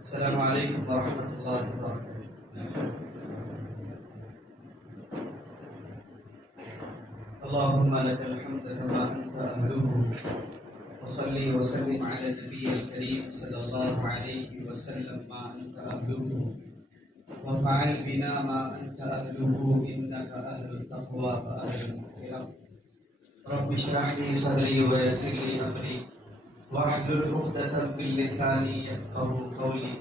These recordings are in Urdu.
السلام علیکم ورحمۃ اللہ وبرکاتہ۔ اللهم لك الحمد كما أنت أهله، وصلي وسلم على النبي الكريم صلى الله عليه وسلم ما أنت أهله، وافعل بنا ما أنت أهله إنك أهل التقوى وأهل المغفرة. رب اشرح لي صدري ويسر لي أمري واحلل عقدة من لساني يفقهوا قولي.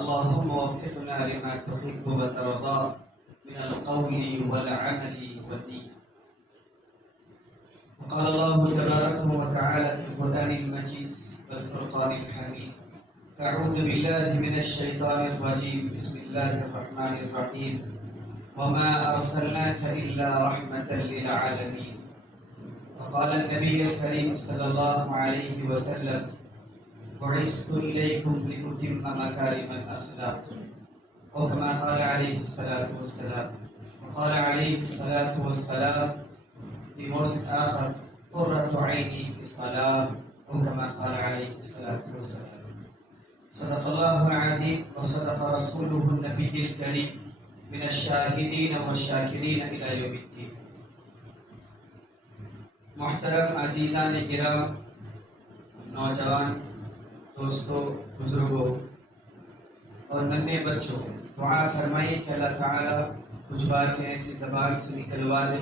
اللهم وفقنا لما تحب وترضى من القول والعمل والنية. وقال الله تبارك وتعالى في القرآن المجيد والفرقان الحميد: أعوذ بالله من الشيطان الرجيم، بسم الله الرحمن الرحيم، وما أرسلناك إلا رحمة للعالمين. وقال النبي الكريم صلى الله عليه وسلم: بعثت إليكم لأتم مكارم الأخلاق، أو كما قال عليه الصلاة والسلام. وقال عليه الصلاة والسلام في موسم آخر: قرة عيني في الصلاة، أو كما قال عليه الصلاة والسلام. صدق الله العظيم وصدق رسوله النبي الكريم من الشاهدين والشاكرين إلى يوم الدين. محترم عزیزان کرام، نوجوان دوستوں، بزرگوں اور ننھے بچوں، دعا فرمائیے کہ اللہ تعالیٰ کچھ باتیں ایسی زبان سے نکلوا دے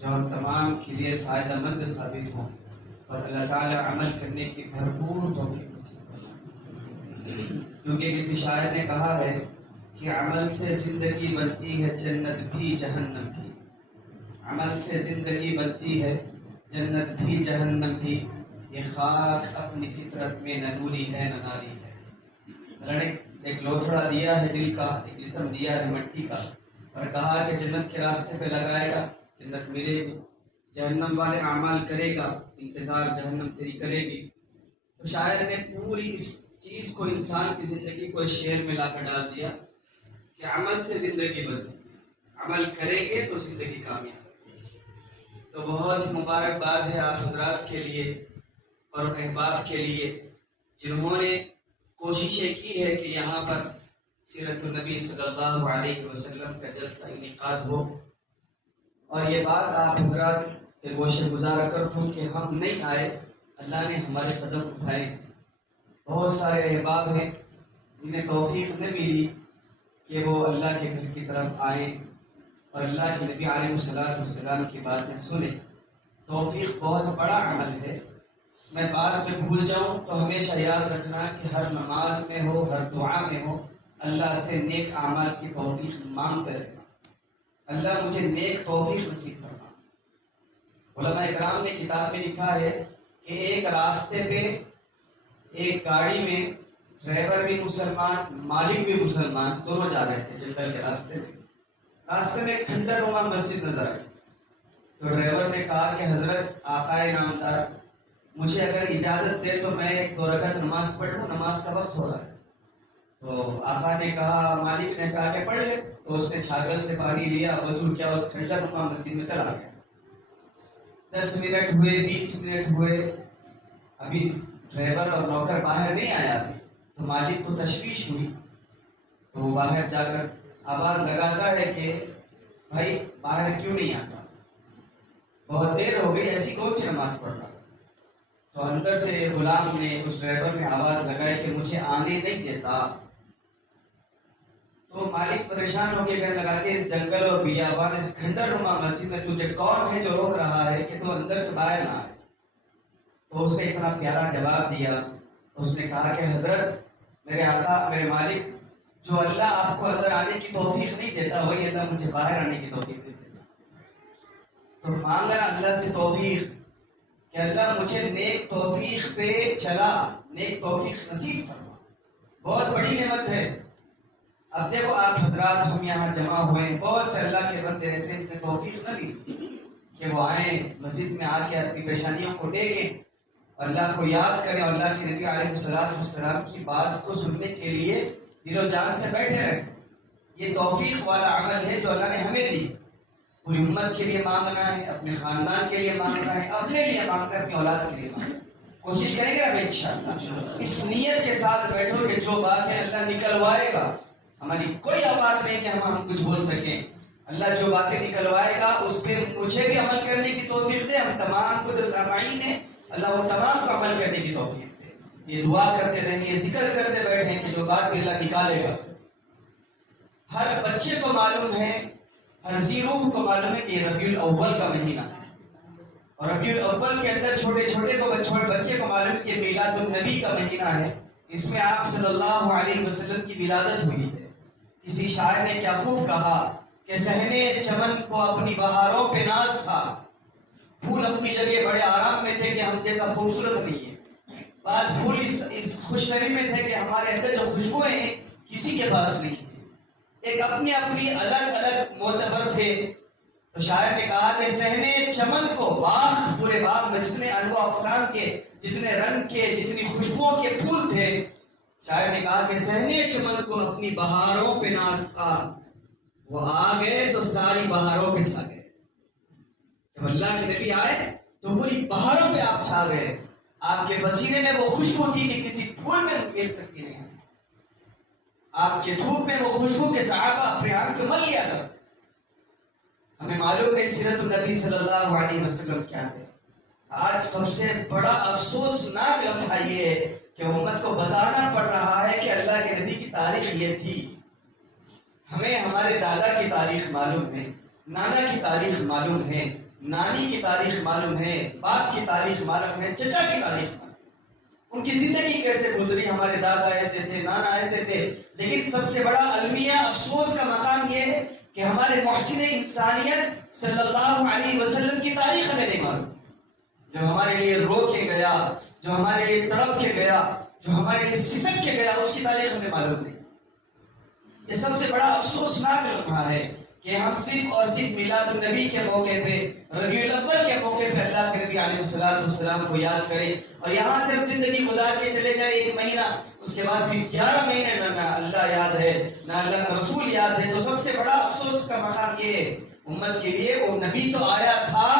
جو ہم تمام کے لیے فائدہ مند ثابت ہوں، اور اللہ تعالیٰ عمل کرنے کی بھرپور توفیق نصیب فرمائے. کیونکہ کسی شاعر نے کہا ہے کہ عمل سے زندگی بنتی ہے جنت بھی جہنم بھی. عمل سے زندگی بنتی ہے جنت بھی جہنم بھی، یہ خاک اپنی فطرت میں نہ نوری ہے نہ ناری ہے. اللہ نے ایک لوتھڑا دیا ہے دل کا، ایک جسم دیا ہے مٹی کا، اور کہا کہ جنت کے راستے پہ لگائے گا جنت ملے گی، جہنم والے اعمال کرے گا انتظار جہنم تیری کرے گی. تو شاعر نے پوری اس چیز کو، انسان کی زندگی کو اس شعر میں لا کر ڈال دیا کہ عمل سے زندگی بنتی ہے، عمل کریں گے تو زندگی کامیاب. تو بہت مبارکباد ہے آپ حضرات کے لیے اور احباب کے لیے جنہوں نے کوششیں کی ہے کہ یہاں پر سیرت النبی صلی اللہ علیہ وسلم کا جلسہ انعقاد ہو. اور یہ بات آپ حضرات کے گوشے گزار کر دوں کہ ہم نہیں آئے، اللہ نے ہمارے قدم اٹھائے. بہت سارے احباب ہیں جنہیں توفیق نہ ملی کہ وہ اللہ کے گھر کی طرف آئیں اور اللہ کے نبی علیہ السلام کی باتیں سنیں. توفیق بہت بڑا عمل ہے. میں بات میں بھول جاؤں تو ہمیشہ یاد رکھنا کہ ہر نماز میں ہو، ہر دعا میں ہو، اللہ سے نیک اعمال کی توفیق مانگتے رہنا. اللہ مجھے نیک توفیق نصیب فرما. علماء اکرام نے کتاب میں لکھا ہے کہ ایک راستے پہ ایک گاڑی میں ڈرائیور بھی مسلمان، مالک بھی مسلمان، دونوں جا رہے تھے جنگل کے راستے میں. راستے میں ایک کھنڈر نما مسجد نظر آئی. تو ڈرائیور نے کہا کہ حضرت آقائے نامدار، مجھے اگر اجازت دے تو میں 1-2 رکعت نماز پڑھ لوں، نماز کا وقت ہو رہا ہے. تو آقا نے کہا، مالک نے کہا کہ پڑھ لے. تو اس نے چھاگل سے پانی لیا، وضو کیا، اس کھنڈر نما مسجد میں چلا گیا. 10 منٹ ہوئے، 20 منٹ ہوئے، ابھی ڈرائیور اور نوکر باہر نہیں آیا. ابھی تو مالک کو تشویش ہوئی. تو وہ باہر جا کر آواز لگاتا ہے کہ بھائی باہر کیوں نہیں آتا، بہت دیر ہو گئی، ایسی کون سی نماز پڑھ رہا. تو اندر سے غلام نے، اس ڈرائیور نے آواز لگائی کہ مجھے آنے نہیں دیتا. تو مالک پریشان ہو کے کہنے لگا کہ اس جنگل اور بیابان، اس کھنڈر نما مسجد میں تجھے کون ہے جو روک رہا ہے کہ تو اندر سے باہر نہ آئے. تو اس نے اتنا پیارا جواب دیا. اس نے کہا کہ حضرت، میرے آقا، میرے مالک، جو اللہ آپ کو اندر آنے کی توفیق نہیں دیتا وہی اللہ مجھے باہر آنے کی توفیق نہیں دیتا. تو مانگنا اللہ سے توفیق کہ اللہ مجھے نیک توفیق پہ چلا، نیک توفیق نصیب فرما. بہت بڑی نعمت ہے. اب دیکھو آپ حضرات، ہم یہاں جمع ہوئے ہیں، بہت سے اللہ کے بندے ایسے جنہیں توفیق نہ ملی کہ وہ آئیں مسجد میں آ کے اپنی پیشانیوں کو ٹیکیں، اللہ کو یاد کریں، اور اللہ کے نبی علیہ السلام کی بات کو سننے کے لیے دل و جان سے بیٹھے رہے. یہ توفیق والا عمل ہے جو اللہ نے ہمیں دی. پوری امت کے لیے مانگنا ہے، اپنے خاندان کے لیے مانگنا ہے، اپنے لیے مانگنا ہے، اپنی اولاد کے لیے مانگنا ہے. کوشش کریں گے نا انشاءاللہ. اس نیت کے ساتھ بیٹھو کہ جو باتیں اللہ نکلوائے گا، ہماری کوئی اوقات نہیں کہ ہم کچھ بول سکیں. اللہ جو باتیں نکلوائے گا اس پہ مجھے بھی عمل کرنے کی توفیق دے، ہم تمام کو جو سامعین ہیں اللہ وہ تمام کو عمل کرنے کی توفیق دے. یہ دعا کرتے رہیں، یہ ذکر کرتے بیٹھیں کہ جو بات بھی اللہ نکالے گا. ہر بچے کو معلوم ہے، ہر ذی روح کو معلوم ہے کہ یہ ربیع الاول کا مہینہ ہے، اور ربیع الاول کے اندر چھوٹے چھوٹے کو بچے کو معلوم ہے کہ میلاد النبی کا مہینہ ہے. اس میں آپ صلی اللہ علیہ وسلم کی ولادت ہوئی ہے. کسی شاعر نے کیا خوب کہا کہ صحنے چمن کو اپنی بہاروں پہ ناز تھا، پھول اپنی جگہ بڑے آرام میں تھے کہ ہم جیسا خوبصورت نہیں ہے. بعض پھول اس خوش فہمی میں تھے کہ ہمارے اندر جو خوشبوئیں ہیں کسی کے پاس نہیں ہیں، ایک اپنی اپنی الگ الگ معتبر تھے. تو شاعر نے کہا کہ صحنے چمن کو، باغ پورے باغ میں جتنے انواع اقسام کے، جتنے رنگ کے، جتنی خوشبوؤں کے پھول تھے، شاعر نے کہا کہ صحنے چمن کو اپنی بہاروں پہ ناز تھا، وہ آ گئے تو ساری بہاروں پہ چھا گئے. جب اللہ کے نبی آئے تو پوری بہاروں پہ آپ چھا گئے. آپ کے پسینے میں وہ خوشبو تھی کہ کسی پھول میں مل سکتی نہیں. آپ کے دھوپ میں وہ خوشبو کے صحابہ اپنے آنکھ پہ مل لیا کرتے. ہمیں معلوم ہے سیرت النبی صلی اللہ علیہ وسلم کیا ہے. آج سب سے بڑا افسوسناک لمحہ یہ ہے کہ امت کو بتانا پڑ رہا ہے کہ اللہ کے نبی کی تاریخ یہ تھی. ہمیں ہمارے دادا کی تاریخ معلوم ہے، نانا کی تاریخ معلوم ہے، نانی کی تاریخ معلوم ہے، باپ کی تاریخ معلوم ہے، چچا کی تاریخ معلوم ہے، ان کی زندگی کیسے گزری. ہمارے دادا ایسے تھے، نانا ایسے تھے. لیکن سب سے بڑا المیہ افسوس کا مقام یہ ہے کہ ہمارے محسن انسانیت صلی اللہ علیہ وسلم کی تاریخ ہمیں نہیں معلوم. جو ہمارے لیے رو کے گیا، جو ہمارے لیے تڑپ کے گیا، جو ہمارے لیے سسک کے گیا، اس کی تاریخ ہمیں معلوم نہیں. یہ سب سے بڑا افسوسناک لمحہ ہے کہ ہم صرف اور صرف میلاد النبی کے موقع پہ، ربیع الاول کے موقع پہ اللہ کے نبی علیہ السلام کو یاد کریں اور یہاں صرف زندگی گزار کے چلے جائے 1 مہینہ، اس کے بعد پھر 11 مہینے نہ اللہ یاد ہے نہ اللہ کا رسول یاد ہے. تو سب سے بڑا افسوس کا مقام یہ ہے امت کے لیے، وہ نبی تو آیا تھا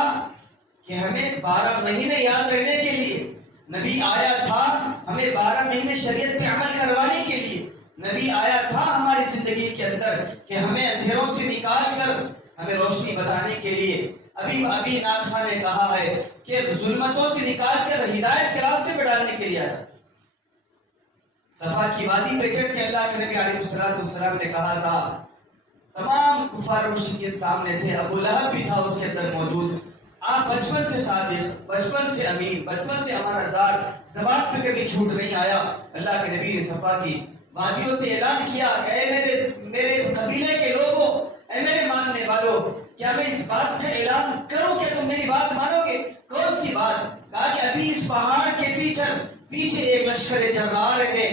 کہ ہمیں 12 مہینے یاد رہنے کے لیے، نبی آیا تھا ہمیں 12 مہینے شریعت پہ عمل کروانے کے لیے، نبی آیا تھا ہماری زندگی کے اندر کہ ہمیں اندھیروں سے نکال کر ہمیں روشنی بتانے کے لیے. ابھی ناخا نے کہا ہے کہ ظلمتوں سے نکال کر ہدایت کے راستے پہ ڈالنے کے لیے آیا تھا. صفا کی وادی پہ چڑھ کے اللہ کے نبی علیہ السلام نے کہا تھا، تمام کفار مشرکین سامنے تھے، ابو لہب بھی تھا اس کے اندر موجود. آپ بچپن سے صادق، بچپن سے امین، بچپن سے امانت دار، زبان پہ کبھی جھوٹ نہیں آیا. اللہ کے نبی نے صفا کی وادیوں سے اعلان کیا کہ اے میرے قبیلے کے لوگوں، اے میرے ماننے والوں، کیا میں اس بات کا اعلان کروں کہ تم میری بات مانو گے؟ کون سی بات؟ کہا کہ ابھی اس پہاڑ کے پیچھے ایک لشکر جرار ہے،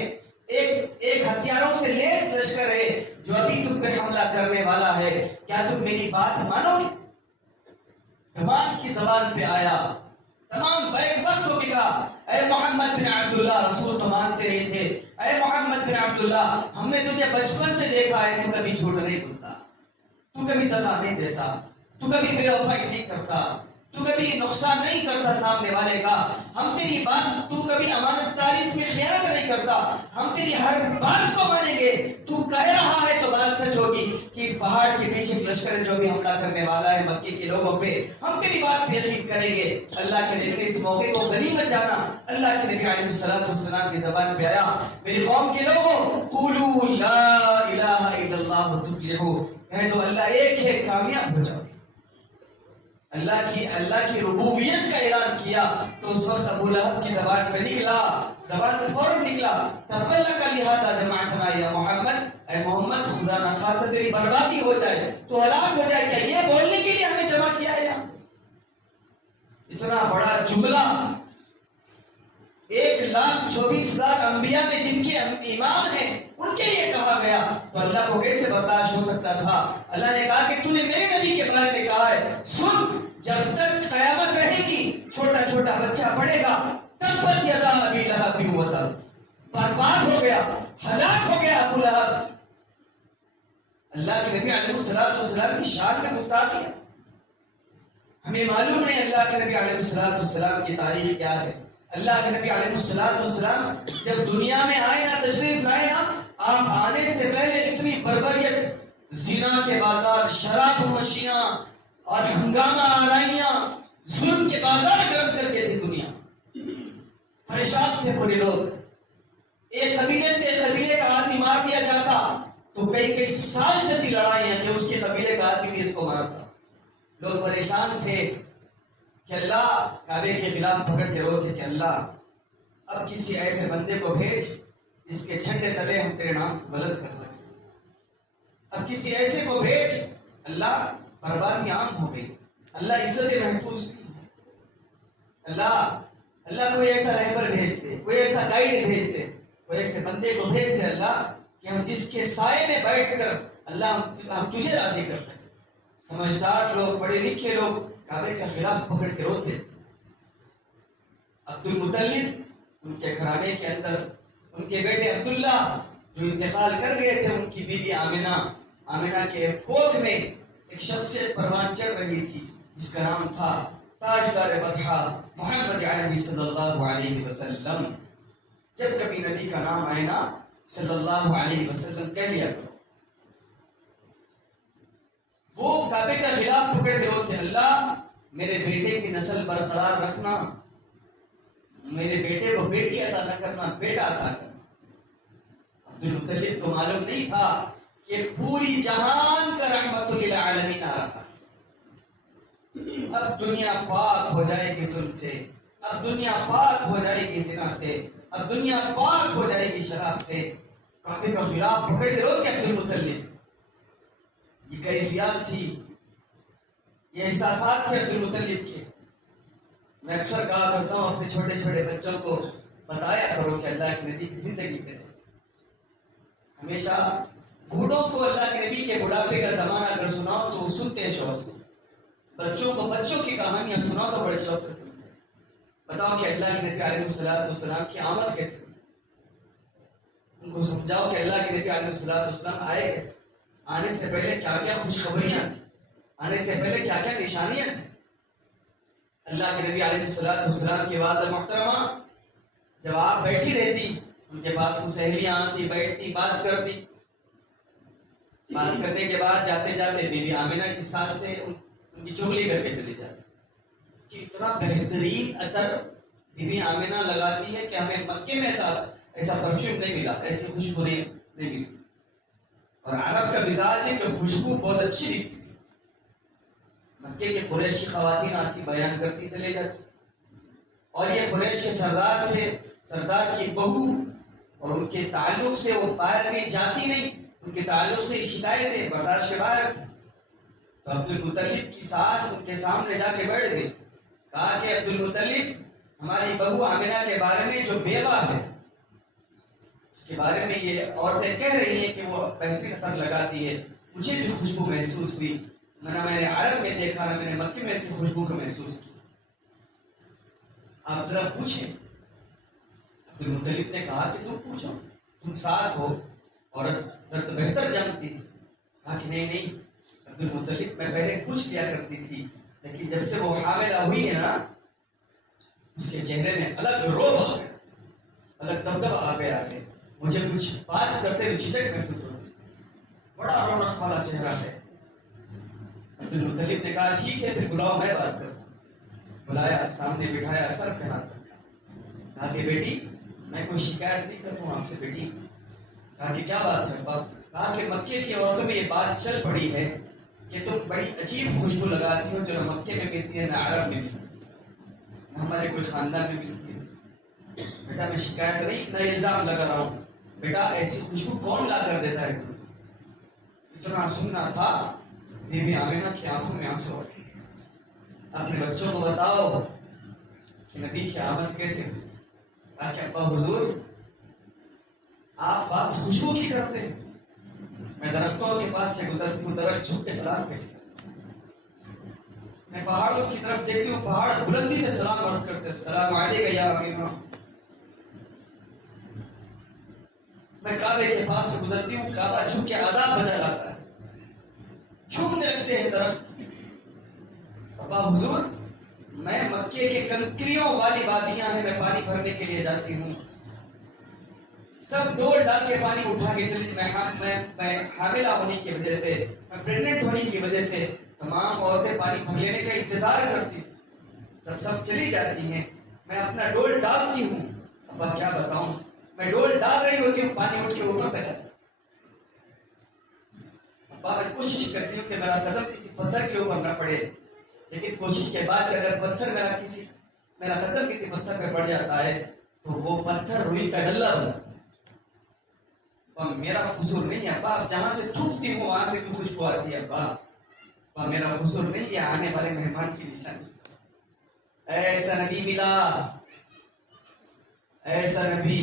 ایک ہتھیاروں سے لیس لشکر ہے جو ابھی تم پہ حملہ کرنے والا ہے. کیا تم میری بات مانو گے؟ تمام کی زبان پہ آیا، تمام بیک وقت ہو گیا، اے محمد بن عبداللہ، رسول تو مانتے رہے تھے، اے محمد بن عبداللہ، ہم نے تجھے بچپن سے دیکھا ہے، تو کبھی جھوٹ نہیں بولتا، تو کبھی دغا نہیں دیتا، تو کبھی بے وفائی نہیں کرتا، تو کبھی نقصان نہیں کرتا سامنے والے کا. ہم تیری بات، تو کبھی امانت داری میں خیانت نہیں کرتا، ہم تیری ہر بات کو مانیں گے. تو کہہ رہا ہے تو بات سچ ہوگی کہ اس پہاڑ کے پیچھے ایک لشکر جو بھی حملہ کرنے والا ہے مکے کے لوگوں پہ، ہم تیری بات پہ یقین کریں گے. اللہ کے نبی نے اس موقع کو غنیمت جانا. اللہ کے نبی علیہ السلام کی زبان پہ آیا، میری قوم کے لوگوں، قولوا لا الہ الا اللہ تفلحوا، کہہ دو اللہ ایک ہے، کامیاب ہو جاؤ. اللہ کی ربوبیت کا اعلان کیا تو اس وقت ابو لہب کی زبان پہ نکلا، زبان سے فوراً نکلا، تبلک لہذا جماعتنا یا محمد، اے محمد خدا نخواستہ تیری بربادی ہو جائے، تو ہلاک ہو جائے. کیا یہ بولنے کے لیے ہمیں جمع کیا ہے؟ اتنا بڑا جملہ 1,24,000 انبیاء میں جن کے امام ہیں ان کے لیے کہا گیا، تو اللہ کو کیسے برداشت ہو سکتا تھا؟ اللہ نے کہا کہ تو نے میرے نبی کے بارے میں کہا ہے، سن، جب تک قیامت رہے گی چھوٹا چھوٹا بچہ پڑھے گا، تبت یدا ابی لہب وتب، برباد ہو گیا، ہلاک ہو گیا ابو لہب. اللہ کے نبی علیہ السلام کی شان میں گستاخی ہے. ہمیں معلوم نہیں اللہ کے نبی علیہ السلام کی تاریخ کیا ہے. اللہ کے نبی علیہ السلام جب دنیا میں آئے نا، تشریف لائے نا، آپ آنے سے پہلے اتنی بربریت، زنا کے بازار، شراب نوشیاں اور ہنگامہ آرائیاں، ظلم کے بازار گرم کر کے تھی دنیا. پریشان تھے پورے لوگ. ایک قبیلے سے ایک قبیلے کا آدمی مار دیا جاتا تو کئی سال چلتی لڑائیاں کہ اس کے قبیلے کا آدمی بھی اس کو مارتا. لوگ پریشان تھے کہ اللہ کعبے کے خلاف پکڑ کے روتے کہ اللہ اب کسی ایسے بندے کو بھیج جس کے جھنڈے تلے ہم تیرے نام بلند کر سکتے. اب کسی ایسے کو بھیج. اللہ بربادی عام ہو گئی. اللہ عزت محفوظ نہیں ہے. اللہ کوئی ایسا رہبر بھیج دے، کوئی ایسا گائیڈ بھیج دے، کوئی ایسے بندے کو بھیج دے اللہ کہ ہم جس کے سائے میں بیٹھ کر اللہ ہم تجھے راضی کر سکیں. سمجھدار لوگ، پڑھے لکھے لوگ کعبے کے خلاف پکڑ کے روتے. عبد المطلب ان کے گھرانے کے اندر ان کے بیٹے عبداللہ جو انتقال کر گئے تھے، ان کی بیوی آمنہ کے کوکھ میں ایک شخصیت پروان چڑھ رہی تھی جس کا نام تھا تاجدار بطحہ محمد عربی صلی اللہ علیہ وسلم. جب کبھی نبی کا نام آئے نا صلی اللہ علیہ وسلم کہہ لیا کرو. وہ کعبے کا خلاف پکڑ کے روتے اللہ میرے بیٹے کی نسل برقرار رکھنا، میرے بیٹے کو بیٹی عطا نہ کرنا، بیٹا عطا کرنا. عبد المطلب کو معلوم نہیں تھا کہ پوری جہان کا رحمت للعالمین آ رہا. اب دنیا پاک ہو جائے گی ظلم سے، اب دنیا پاک ہو جائے گی زنا سے، اب دنیا پاک ہو جائے گی شراب سے. کعبے کا خلاف پکڑ کے روتے عبد المطلب. یہ کیفیات تھی، یہ احساسات تھے عبد المطلب کے. میں اکثر کہا کرتا ہوں اپنے چھوٹے چھوٹے بچوں کو بتایا کرو کہ اللہ کے نبی کی زندگی کیسے تھی. ہمیشہ بوڑھوں کو اللہ کے نبی کے بڑھاپے کا زمانہ اگر سناؤ تو وہ سنتے ہیں شوق سے. بچوں کو بچوں کی کہانیاں سناؤ تو بڑے شوق سے سنتے ہیں. بتاؤ کہ اللہ کے نبی علیہ السلام کی آمد کیسے ہوئی. ان کو سمجھاؤ کہ اللہ کے نبی علیہ السلام آئے کیسے، آنے سے پہلے کیا کیا خوشخبریاں تھیں، آنے سے پہلے کیا کیا نشانیاں تھیں. اللہ کے نبی علیہ السلام کی والدہ محترمہ جب آپ بیٹھی رہتی، ان کے پاس ان سہیلیاں آتی، بیٹھتی، بات کرتی. بات کرنے کے بعد جاتے جاتے بی بی آمنہ کی ساس سے ان کی چغلی کر کے چلی جاتی کہ اتنا بہترین عطر بی بی آمنہ لگاتی ہے کہ ہمیں مکے میں ایسا پرفیوم نہیں ملا، ایسی خوشبو نہیں ملی. اور عرب کا مزاج ہے کہ خوشبو بہت اچھی دکھتی تھی. مکے کے قریش کی خواتین آتی، بیان کرتی چلے جاتی. اور یہ قریش کے سردار تھے، سردار کی بہو، اور ان کے تعلق سے وہ باہر کہیں جاتی نہیں، ان کے تعلق سے شکایتیں برداشت کے باہر تھی. تو عبد المطلب کی ساس ان کے سامنے جا کے بیٹھ گئی. کہا کہ عبد المطلب ہماری بہو آمنہ کے بارے میں جو بیوہ ہے اس کے بارے میں یہ عورتیں کہہ رہی ہیں کہ وہ بہترین عطر لگاتی ہے، مجھے بھی خوشبو محسوس ہوئی، میں نے عرب میں دیکھا نہ میں نے مکے میں سے خوشبو کو محسوس کی. آپ ذرا پوچھیں. عبد المطلب نے کہا کہ تم پوچھو، تم ساس ہو، عورت درد بہتر جانتی. کہا کہ نہیں عبد المطلب میں پہلے پوچھ لیا کرتی تھی، لیکن جب سے وہ حاملہ ہوئی ہے نا اس کے چہرے میں الگ روب آ گیا، الگ دبدبہ آ گیا ہے. مجھے کچھ بات کرتے ہوئے جھجک محسوس ہوتی، بڑا رونق والا چہرہ ہے. عبد المطلب نے کہا ٹھیک ہے پھر بلاؤ میں بات کروں. بلایا، سامنے بٹھایا، سر پہ ہاتھ رکھا. کہا کہ بیٹی میں کوئی شکایت نہیں کرتا ہوں آپ سے بیٹی. کہا کہ کیا بات ہے باپ. کہا کہ مکے کی عورتوں میں یہ بات چل پڑی ہے کہ تم بڑی عجیب خوشبو لگاتی ہو جو نہ مکے میں ملتی ہے نہ عرب میں ملتی ہے، نہ ہمارے کوئی خاندان میں ملتی ہے. بیٹا میں شکایت نہیں، نہ الزام لگا رہا ہوں. بیٹا ایسی خوشبو کون لا کر دیتا ہے تم؟ اتنا سننا تھا. بی بی آمنہ کی آنکھوں میں آنسو آ گئے. اپنے بچوں کو بتاؤ کہ نبی کی آمد کیسے ہوئی. کہا کہ ابا حضور آپ بات خوشبو کی کرتے ہیں، میں درختوں کے پاس سے گزرتی ہوں، درخت جھک کے سلام پیش کرتے ہیں. میں پہاڑوں کی طرف دیکھتی ہوں، پہاڑ بلندی سے سلام عرض کرتے ہیں، السلام علیکم یا آمنہ. میں کعبے کے پاس سے گزرتی ہوں، کعبہ جھک کے آداب بجا لاتا ہے، جھومنے لگتے ہیں درخت. ابا حضور میں مکے کے کنکریوں والی وادیاں ہیں، میں پانی بھرنے کے لیے جاتی ہوں، سب ڈول ڈال کے پانی اٹھا کے چلی، میں حاملہ ہونے کی وجہ سے، میں پریگننٹ ہونے کی وجہ سے تمام عورتیں پانی بھر لینے کا انتظار کرتی، سب چلی جاتی ہیں، میں اپنا ڈول ڈالتی ہوں، ابا کیا بتاؤں، میں ڈول ڈال رہی ہوتی ہوں، پانی اٹھ کے اوپر تک آتا، ابا میں کوشش کرتی ہوں کہ میرا قدم کسی پتھر کے اوپر نہ پڑے، لیکن کوشش کے بعد اگر میرا قدم کسی پتھر پہ پڑ جاتا ہے تو وہ پتھر روئی کا ڈلہ ہوتا ہے، میرا قصور نہیں ہے ابا، جہاں سے تھوکتی ہوں وہاں سے بھی خوشبو آتی ہے ابا، میرا قصور نہیں ہے، آنے والے مہمان کی نشانی، ایسا نبی ملا، ایسا نبی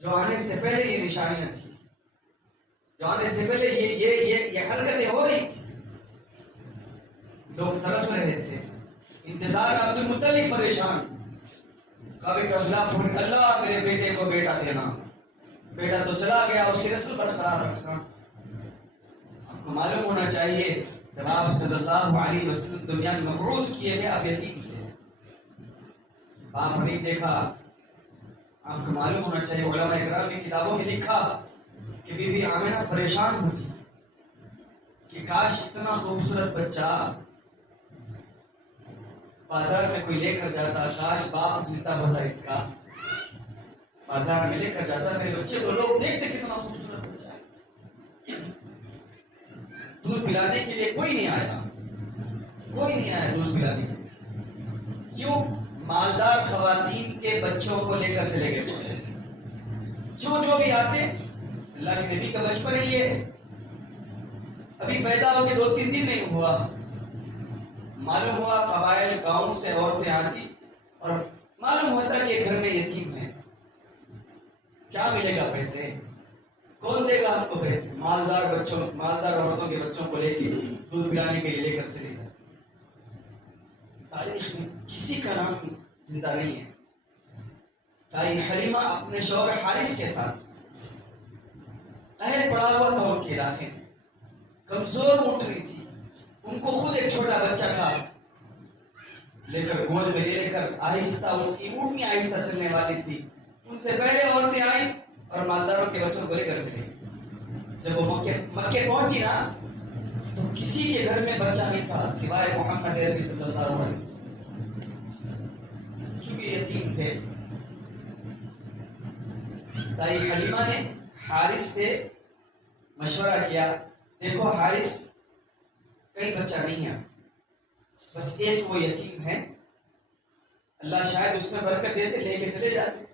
جو آنے سے پہلے یہ نشانیاں تھی، جو آنے سے پہلے یہ حرکتیں ہو رہی تھی، لوگ ترس رہے تھے، انتظار عبد المطلب پریشان، کبھی کہ اللہ میرے بیٹے کو بیٹا دینا، بیٹا تو چلا گیا، اس کی نسل برقرار رکھنا۔ آپ کو معلوم ہونا چاہیے جب آپ صلی اللہ علیہ وسلم دنیا میں مبعوث کیے گئے آپ یتیم تھے، آپ نے دیکھا، آپ کو معلوم ہونا چاہیے علماء اکرام کی کتابوں میں لکھا کہ بی بی آمنہ پریشان ہوتی کہ کاش اتنا خوبصورت بچہ بازار میں کوئی لے کر جاتا، کاش باپ زندہ ہوتا اس کا، بازار میں لے کر جاتا، میرے بچے کو لوگ دیکھتے کتنا خوبصورت بچہ ہے، دودھ پلانے کے لیے کوئی نہیں آیا دودھ پلانے کے لیے، کیوں؟ مالدار خواتین کے بچوں کو لے کر چلے گئے، جو بھی آتے، اللہ کے نبی کا بچپن ہی ہے، ابھی پیدا ہو کے 2-3 دن نہیں ہوا، معلوم ہوا قبائل گاؤں سے عورتیں آتی اور معلوم ہوتا کہ گھر میں یتیم ہے، کیا ملے گا پیسے، کون دے گا آپ کو پیسے، مالدار عورتوں کے بچوں کو لے کے دودھ پلانے کے لیے لے کر چلے جاتے، تاریخ میں کسی کا نام زندہ نہیں ہے۔ دائی حلیمہ اپنے شوہر حارث کے ساتھ، قہر پڑا ہوا تھا ان کے علاقے میں، کمزور اونٹنی تھی، ان کو خود ایک چھوٹا بچہ تھا، لے کر گود میں لے کر آہستہ، ان کی اونٹنی آہستہ چلنے والی تھی، ان سے پہلے عورتیں آئیں اور مالداروں کے بچوں کو لے کر چلے، جب وہ مکے پہنچی نا تو کسی کے گھر میں بچہ نہیں تھا سوائے محمد عربی صلی اللہ علیہ وسلم، کیونکہ یتیم تھے۔ دائی حلیمہ نے حارث سے مشورہ کیا، دیکھو حارث کہیں بچہ نہیں ہے، بس ایک وہ یتیم ہے، اللہ شاید اس میں برکت دیتے، لے کے چلے جاتے۔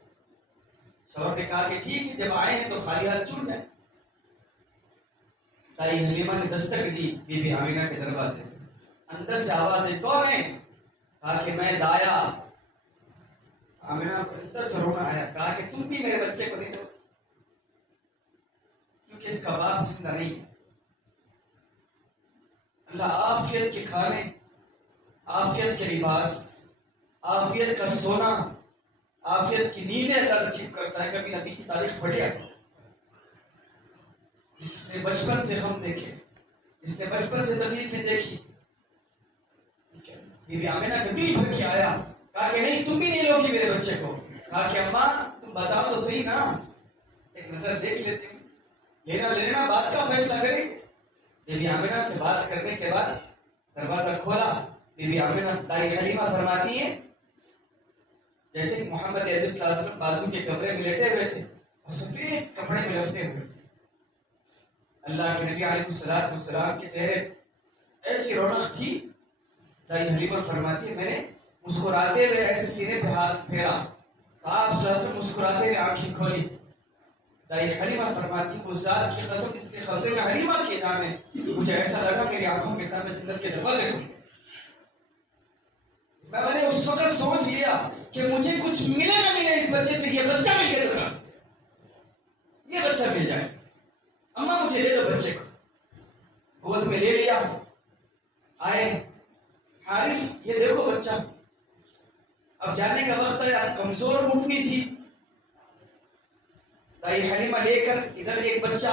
شوہر نے کہا کہ ٹھیک ہے، جب آئے ہیں تو خالی ہاتھ کیوں جائیں۔ دائی حلیمہ نے دستک دی بی بی آمنہ کے دروازے، اندر سے آواز ہے، کون ہے؟ کہا کہ میں دایا۔ آمنہ اندر سے رونا آیا، کہا کہ تم بھی میرے بچے کو نہیں دو، کیونکہ اس کا باپ زندہ نہیں ہے۔ اللہ عافیت کے کھانے، عافیت کے لباس، عافیت کا سونا، عافیت کی نیندیں اللہ نصیب کرتا ہے۔ کبھی نبی کی تاریخ پڑھیا، جس نے بچپن سے غم دیکھے، جس نے بچپن سے تکلیفیں دیکھی، بی بی آمنہ کا دل بھر کے آیا، کہا کہ نہیں تم بھی نہیں لوگی میرے بچے کو۔ کہا کہ اماں تم بتاؤ تو صحیح نا، ایک نظر دیکھ لیتے ہیں، لینا بات کا فیصلہ کریں گے۔ بی بی آمنہ سے بات کرنے کے بعد دروازہ کھولا، بی بی آمنہ دائی حلیمہ فرماتی ہیں جیسے کہ محمد عربی صلی اللہ علیہ وسلم بازو کے کمرے میں لیٹے ہوئے تھے اور سفید کپڑے میں لپٹے ہوئے تھے، اللہ کے نبی علیہ السلام کے چہرے ایسی رونق تھی۔ دائی حلیمہ فرماتی ہے میں نے مسکراتے ہوئے ایسے سینے پہ ہاتھ پھیرا، آپ صلی اللہ علیہ وسلم مسکراتے ہوئے آنکھیں کھولی۔ دائی حلیمہ فرماتی اس ذات کی قسم جس کے قبضے میں حلیمہ کی جان ہے، مجھے ایسا لگا میری آنکھوں کے سامنے جنت کے دروازے کھل گئے۔ میں نے اس وقت سوچ لیا کہ مجھے کچھ ملے نہ ملے اس بچے سے، یہ بچہ مل گیا تو یہ بچہ مل جائے، اماں مجھے دے دو بچے کو۔ گود میں لے لیا، آئے حارث یہ دیکھو بچہ، اب جانے کا وقت ہے، اب کمزور اٹھنی تھی، دائی حلیمہ لے کر ادھر ایک بچہ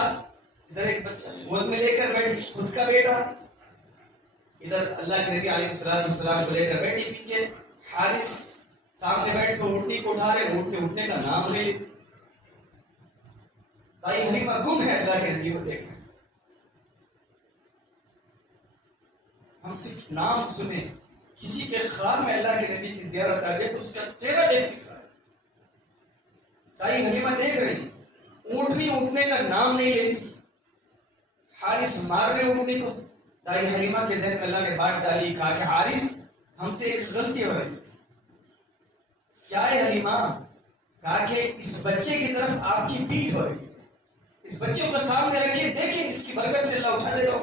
گود میں لے کر بیٹھی، خود کا بیٹا ادھر اللہ کے نبی علیہ السلام کو لے کر بیٹھی پیچھے، حارث سامنے بیٹھ کر اونٹنی کو اٹھا رہے، اونٹنی اٹھنے کا نام نہیں لیتے. دائی حلیمہ گم ہے اللہ کے نبی کو دیکھ رہے. ہم صرف نام سنیں، کسی کے خواب میں اللہ کے نبی کی زیارت آ جائے تو اس کا چہرہ دیکھ نکلا ہے. دائی حلیمہ دیکھ رہی، اونٹنی اٹھنے کا نام نہیں لیتی. حارث مار رہے اونٹنی کو. دائی حلیمہ کے ذہن میں اللہ نے بات ڈالی، کہا کہ حارث ہم سے ایک غلطی ہو رہی. کیا ہے حلیمہ؟ کہا کہ اس بچے کی طرف آپ کی پیٹھ ہو رہی ہے. اس بچے کو سامنے رکھیں، دیکھیں اس کی برکت سے اللہ اٹھا دے گا.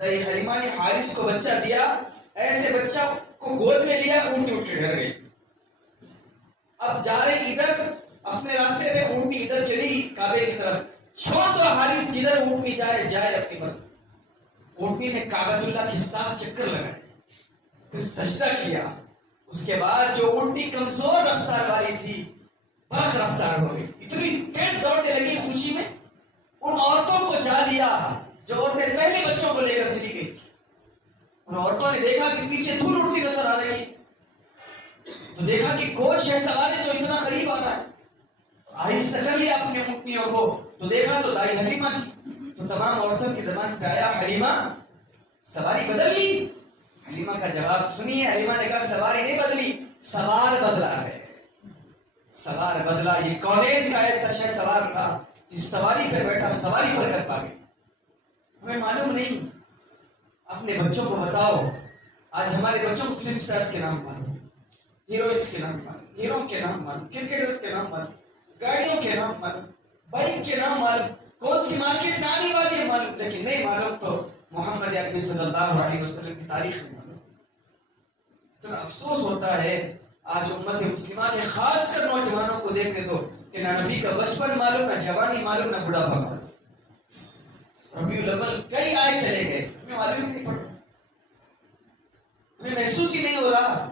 دائی حلیمہ نے حارث کو بچہ دیا، ایسے بچہ کو گود میں لیا، اونٹنی اٹھ کے ڈر گئی. اب جا رہے ادھر اپنے راستے میں، اونٹنی ادھر چلی کعبے کی طرف. چھوڑ دو حارث، جدھر اونٹنی جائے جائے اپنی مرضی. اونٹنی نے کعبۃ اللہ کے ساتھ چکر لگائے، پھر سجدہ کیا. اس کے بعد جو اونٹنی کمزور رفتار والی تھی برق رفتار ہو گئی، اتنی تیز دوڑنے لگی خوشی میں. ان عورتوں کو جا لیا جو عورتیں پہلے بچوں کو لے کر چلی گئی تھی. ان عورتوں نے دیکھا کہ پیچھے دھول اڑتی نظر آ رہی ہے، تو دیکھا کہ کون شہزاد ہے جو اتنا قریب آ رہا ہے. آہستہ کر لیا اپنے اونٹنیوں کو، تو دیکھا تو دائی حلیمہ تھی. تو تمام عورتوں کی زبان پہ آیا، حلیمہ سواری بدل لی؟ حلیمہ کا جواب سنیے. حلیمہ نے کہا سواری نہیں بدلی، سوار بدلا ہے. سوار بدلا. یہ کونین کا ایسا شخص سوار تھا جس سواری پہ بیٹھا سواری پر کر پا گئے. ہمیں معلوم نہیں. اپنے بچوں کو بتاؤ. آج ہمارے بچوں کو فلم سٹارز کے نام معلوم، ہیروئنس کے نام معلوم، ہیرو کے نام معلوم، کرکٹرز کے نام معلوم، گاڑیوں کے نام معلوم، بائک کے نام معلوم، کون سی مارکیٹ میں آنے والی ہے معلوم، لیکن نہیں معلوم تو محمد عربی صلی اللہ علیہ وسلم کی تاریخ میں معلوم. اتنا افسوس ہوتا ہے آج امت مسلمہ کے خاص کر نوجوانوں کو دیکھ کے تو کہ نہ نبی کا بچپن معلوم، نہ جوانی معلوم، نہ بڑھاپا معلوم. ربیع الاول کئی آئے چلے گئے، ہمیں معلوم ہی نہیں پڑا. ہمیں محسوس ہی نہیں ہو رہا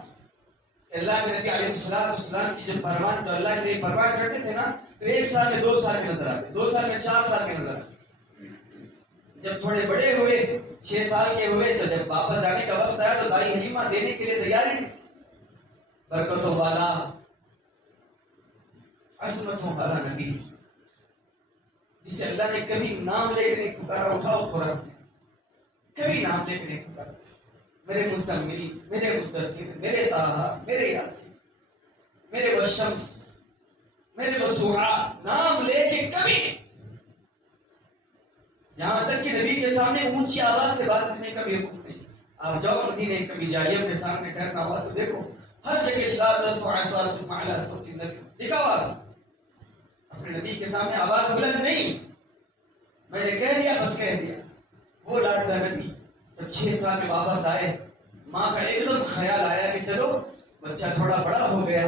کہ اللہ کے نبی علیہ السلام کی جو پروان، جو اللہ کے لیے پروان چڑھتے تھے نا، تو 1 سال میں 2 سال کے نظر آتے، 2 سال میں 4 سال کے نظر آتے. جب تھوڑے بڑے ہوئے، 6 سال کے ہوئے، تو جب واپس جانے کا وقت آیا تو دائی حلیمہ دینے کے لیے تیار ہی نہیں تھی. برکتوں والا، عظمتوں والا نبی جسے اللہ نے کبھی نام لے کے نہیں پکارا. اٹھاؤ قرآن، کبھی نام لے کے نہیں پکارا. میرے مزمل، میرے مدثر، میرے طٰہٰ، میرے یاسین، میرے والشمس، میرے والضحیٰ، نام لے کے کبھی نہیں. یہاں تک کہ نبی کے سامنے اونچی آواز سے بات کرنے کا بھی حکم نہیں. آپ جاؤ مدینے کبھی جائیے، اپنے سامنے ٹھہرنا ہوا تو دیکھو ہر جگہ لا ترفعوا اصواتکم اعلی صوت النبی لکھا ہوا. اپنے نبی کے سامنے آواز بلند نہیں. میں نے کہہ دیا بس کہہ دیا. وہ لاڈلا نبی جب 6 سال میں واپس آئے، ماں کا ایک دم خیال آیا کہ چلو بچہ تھوڑا بڑا ہو گیا،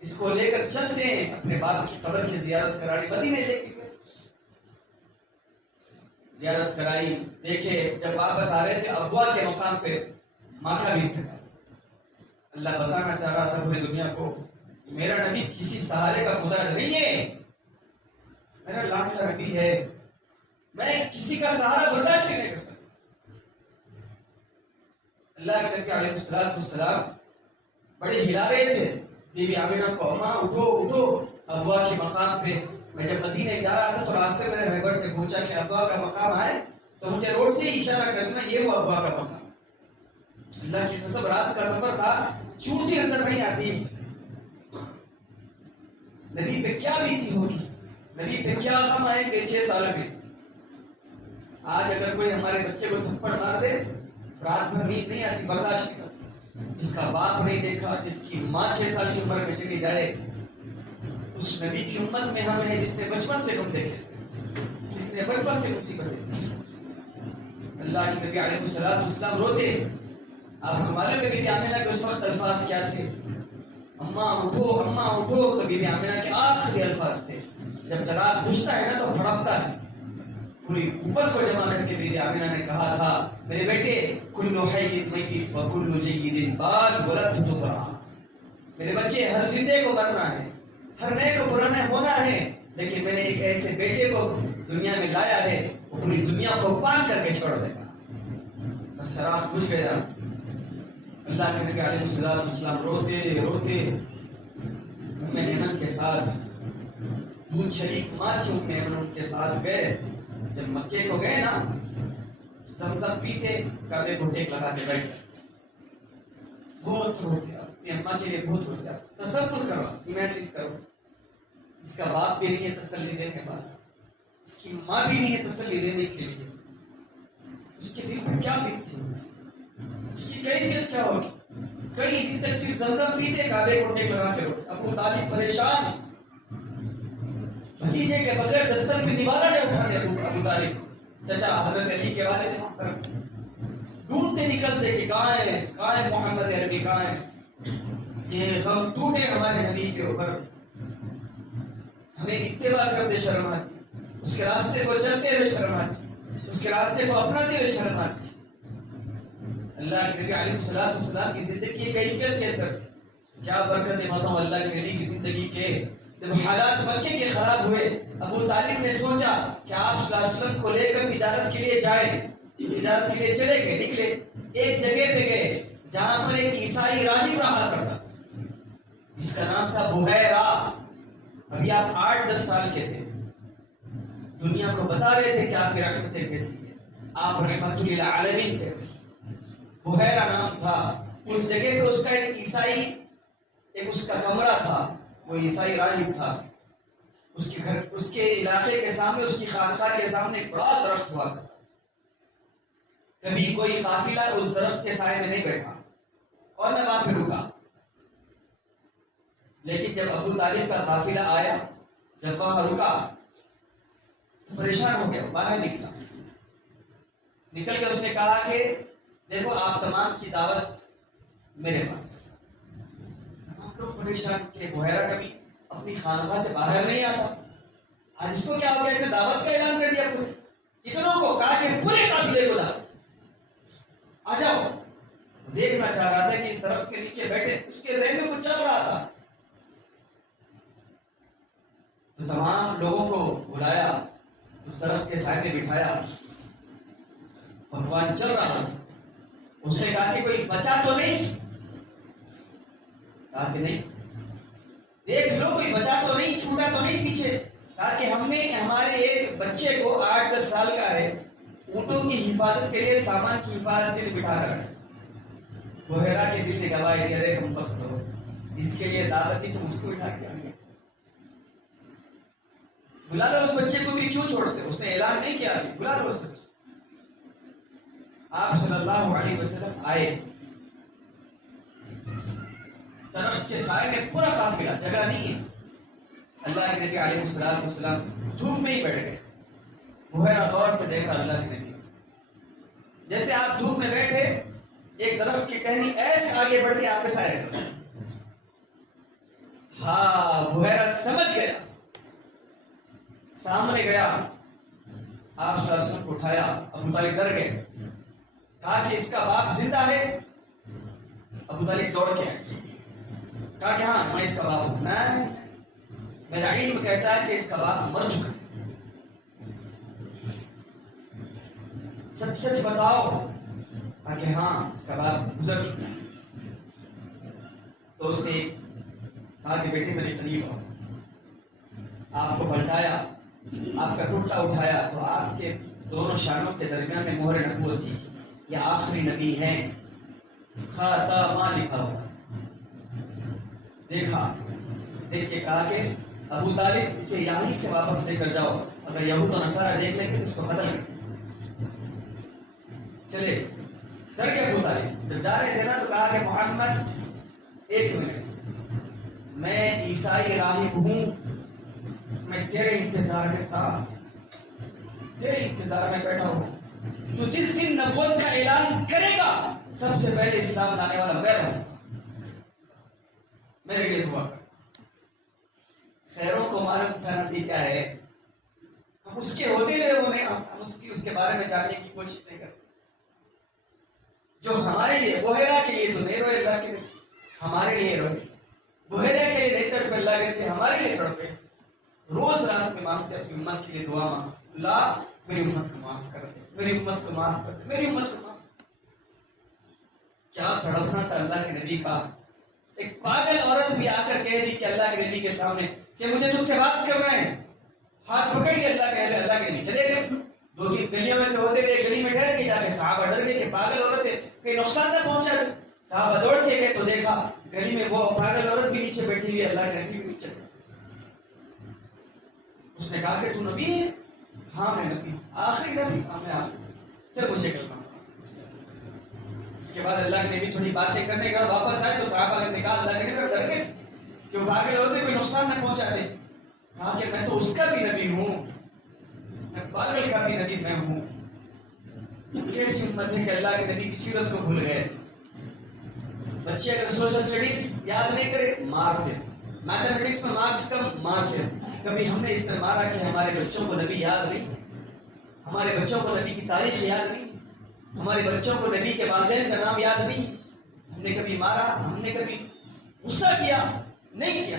اس کو لے کر چلتے ہیں اپنے باپ کی قبر کی زیارت کرانے. مدینے لے کے گئے، زیارت کرائی. دیکھے جب واپس آ رہے تھے ابوا کے مقام پہ ماں کا بھی انتقال. اللہ بتانا چاہ رہا تھا پوری دنیا کو میرا نبی کسی سہارے کا خدا نہیں ہے، میرا لاڈلا نبی ہے، میں کسی کا سہارا برداشت نہیں کر سکتا. اللہ کے نبی علیہ السلام بڑے ہلا رہے تھے بی بی آمینہ کو، اماں اٹھو اٹھو ابوا کے مقام پہ. میں جب مدینہ جا رہا تھا تو راستے میں رہبر سے پوچھا کہ ابوا کا مقام آئے، تو مجھے روڈ سے ہی اشارہ کرنا یہ وہ ابوا کا مقام. اللہ کی قسم رات کا سفر تھا، چھوٹی نظر نہیں آتی. نبی پہ کیا بیتی ہوگی، نبی پہ کیا غم آئے گے 6 سال میں. آج اگر کوئی ہمارے بچے کو تھپڑ مار دے، رات بھر نیند نہیں آتی، برداشت نہیں آتی. جس کا باپ نہیں دیکھا، جس کی ماں 6 سال کی عمر میں چلی جائے، اس نبی کی امت میں ہم ہیں جس نے بچپن سے ہم دیکھے تھے، جس نے بچپن سے مصیبتیں. اللہ کے نبی علیہ السلام روتے. آپ کو معلوم ہے بی بی آمینہ کے اس وقت الفاظ کیا تھے؟ اماں اٹھو اماں اٹھو. تو بی بی آمینہ کے آخری الفاظ تھے. جب چراغ بجھتا ہے نا تو پھڑکتا ہے. پوری قوت کو جمع کر کے بی بی آمینہ نے کہا تھا میرے بیٹے کل حی میت و کل جید بعد ولدت تقرا. میرے بچے ہر زندے کو مرنا ہے، ہر نئے کو پرانا ہونا ہے، لیکن میں نے ایک ایسے بیٹے کو دنیا میں لایا ہے وہ پوری دنیا کو پان کر کے چھوڑ دے گا. بس چراغ بجھ گیا. اللہ کے نبی علیہ السلام روتے روتے ایمن کے ساتھ دودھ شریک ماں تھی ایمن ان کے ساتھ گئے. جب مکے کو گئے نا زمزم پیتے کعبے کو ٹیک لگا کے بیٹھ جاتے. بہت روتے اپنی اماں کے لیے بہت روتے. تصور کرو, امیجن کرو, اس کا باپ بھی نہیں ہے تسلی دینے والا, اس کی ماں بھی نہیں ہے تسلی دینے کے لیے. اس کے دل پر کیا بیتتی ہوگی, اس کی کیفیت کیا ہوگی. کئی دن تک صرف زمزم پیتے کعبے کو ٹیک لگا کے روتے. ابو طالب پریشان, بھتیجے کے بغیر دستر میں نوالہ نے اٹھا دیا. ابو طالب چچا حضرت علی کے والد محترم ڈھونڈتے نکلتے کہ کہاں ہے محمد عربی, کہاں ہے. یہ غم ٹوٹے ہمارے نبی کے اوپر, ہمیں اتباع کرتے شرم آتی, اس کے راستے کو چلتے ہوئے شرم آتی, اس کے راستے کو اپناتے ہوئے شرم آتی. اللہ کے نبی علیہ السلام کی زندگی کی کیفیت کے اندر تھی. کیا برکت مانو اللہ کے نبی کی زندگی کے. جب حالات مکے کے خراب ہوئے, ابو طالب نے سوچا کہ آپ صلی اللہ علیہ وسلم کو لے کر تجارت کے لیے جائیں. تجارت کے لیے چلے گئے, نکلے. ایک جگہ پہ گئے جہاں پر ایک عیسائی راہب رہا کرتا تھا جس کا نام تھا بحیرہ. ابھی آپ 8-10 سال کے تھے, دنیا کو بتا رہے تھے کہ آپ کی رحمتیں کیسی ہیں, آپ رحمت للعالمین کیسی. بحیرہ نام تھا. اس جگہ پہ اس کا ایک عیسائی, ایک اس کا کمرہ تھا, وہ عیسائی راہب تھا. اس کے گھر, اس کے علاقے کے سامنے, اس کی خانقاہ کے سامنے ایک بڑا درخت ہوا کرتا. کبھی کوئی قافلہ اس درخت کے سائے میں نہیں بیٹھا اور نہ وہاں پہ رکا. لیکن جب ابو طالب کا قافلہ آیا, جب وہاں رکا تو پریشان ہو گیا, باہر نکلا. نکل کے اس نے کہا کہ دیکھو آپ تمام کی دعوت میرے پاس. تمام لوگ پریشان کہ بحیرہ کبھی اپنی خانقاہ سے باہر نہیں آتا, آج اس کو کیا ہو گیا, اسے دعوت کا اعلان کر دیا پورے کتنوں کو. کہا کہ پورے قافلے کو دعوت, آ جاؤ. دیکھنا چاہ رہا تھا کہ اس درخت کے نیچے بیٹھے, اس کے ذہن میں کچھ چل رہا تھا. تو تمام لوگوں کو بلایا, اس درخت کے سائے میں بٹھایا, پکوان چل رہا تھا. اس نے کہا کہ کوئی بچا تو نہیں, کہا کہ نہیں. دیکھ لو کوئی بچا تو نہیں, چھوٹا تو نہیں پیچھے. کہا کہ ہم نے ہمارے ایک بچے کو 8-10 سال کا ہے, اونٹوں کی حفاظت کے لیے, سامان کی حفاظت کے لیے بٹھا کر رہے. بحیرہ کے دل نے گواہی دی, ارے کم بخت ہو, جس کے لیے دعوت تھی تم اس کو بٹھا کے آ گئے. بلا لو اس بچے کو بھی, کیوں چھوڑتے. اس نے اعلان نہیں کیا, بلا لو اس بچے. آپ صلی اللہ علیہ وسلم آئے, درخت کے سائے میں پورا قافلہ, جگہ نہیں ہے. اللہ کے نبی علیہ السلام دھوپ میں ہی بیٹھ گئے. بحیرہ غور سے دیکھا اللہ کے نبی, جیسے آپ دھوپ میں بیٹھے, ایک درخت کی ٹہنی ایسے آگے بڑھ کے آپ کے سائے کر. ہاں, بحیرہ سمجھ گیا, سامنے گیا, آپ صلی اللہ علیہ وسلم کو اٹھایا. ابو طالب ڈر گئے, کہا کہ اس کا باپ زندہ ہے. ابو طالب دوڑ کے آئے, کہا کہ ہاں میں اس کا باپ ہوں. نہیں, میرا علم کہتا ہے کہ اس کا باپ مر چکا ہے. سچ سچ بتاؤ. کہا کہ ہاں اس کا باپ گزر چکا ہے. تو اس نے کہا کہ بیٹے میرے قریب آؤ. آپ کو پلٹایا, آپ کا کرتا اٹھایا, تو آپ کے دونوں شانوں کے درمیان میں مہر نبوت تھی. یہ آخری نبی ہیں, خاتمہ لکھا ہوا. دیکھا, دیکھ کے کہا کہ ابو طالب اسے یہیں سے واپس لے کر جاؤ, اگر یہود و نصارہ دیکھ لیں گے اس کو قتل کر دیں. چلے ڈر کے ابو طالب جب جا رہے تھے نا, تو کہا کہ محمد ایک منٹ, میں عیسائی راہب ہوں, میں تیرے انتظار میں تھا, تیرے انتظار میں بیٹھا ہوں. تو جس دن نبوت کا اعلان کرے گا, سب سے پہلے اسلام لانے والا میں رہوں گا, میرے لیے دعا کر. خیروں کو معلوم تھا نبی کیا ہے, ہم اس کے ہوتے ہوئے ہم اس کے بارے میں جاننے کی کوشش نہیں کرتے. جو ہمارے لیے, بحیرہ کے لیے تو نہیں روئے اللہ کے لیے, ہمارے لیے روئے. بحیرہ کے لیے نہیں تڑپے, اللہ کے لیے ہمارے لیے تڑپے. روز رات میں مانگتے, اپنی امت کے لیے دعا مانگ, اللہ میری امت کو معاف کر دے, میری امت کو معاف کر دے, میری امت کو معاف. کیا تڑپنا تھا اللہ کے نبی کا. ایک پاگل عورت بھی آ کر کہہ دی کہ اللہ کے نبی کے سامنے کہ مجھے تم سے بات کر رہے ہیں. ہاتھ پکڑ کے اللہ کے نبی چلے گئے. 2-3 گلیوں میں سے ہوتے ہوئے گلی میں ٹھہر کے جا کے صحابہ ڈر گئے کہ پاگل عورت ہے کہیں نقصان نہ پہنچا دے. صحابہ دوڑ کے گئے تو دیکھا گلی میں وہ پاگل عورت بھی نیچے بیٹھی ہوئی, اللہ کے نبی بھی نیچے بیٹھی. اس نے کہا کہ تو نبی ہے؟ ہاں میں نبی. آخری نبی؟ ہاں میں آخری. چل مجھے کلمہ. اس کے بعد اللہ کے نبی تھوڑی باتیں کرنے کا واپس آئے تو صحابہ نے کہا اللہ کے نبی ڈر گئے کہ وہ پاگل عورتیں کوئی نقصان نہ پہنچا دے. کہا کہ میں تو اس کا بھی نبی ہوں, میں پاگل کا بھی نبی میں ہوں. کیسی امت ہے کہ اللہ کے نبی کی سیرت کو بھول گئے. بچے اگر سوشل اسٹڈیز یاد نہیں کرے مارتے, میتھمیٹکس میں مارکس کم مارتے. کبھی ہم نے اس پر مارا کہ ہمارے بچوں کو نبی یاد نہیں, ہمارے بچوں کو نبی کی تاریخ یاد نہیں, ہمارے بچوں کو نبی کے والدین کا نام یاد نہیں. ہم نے کبھی مارا, ہم نے کبھی غصہ کیا نہیں کیا.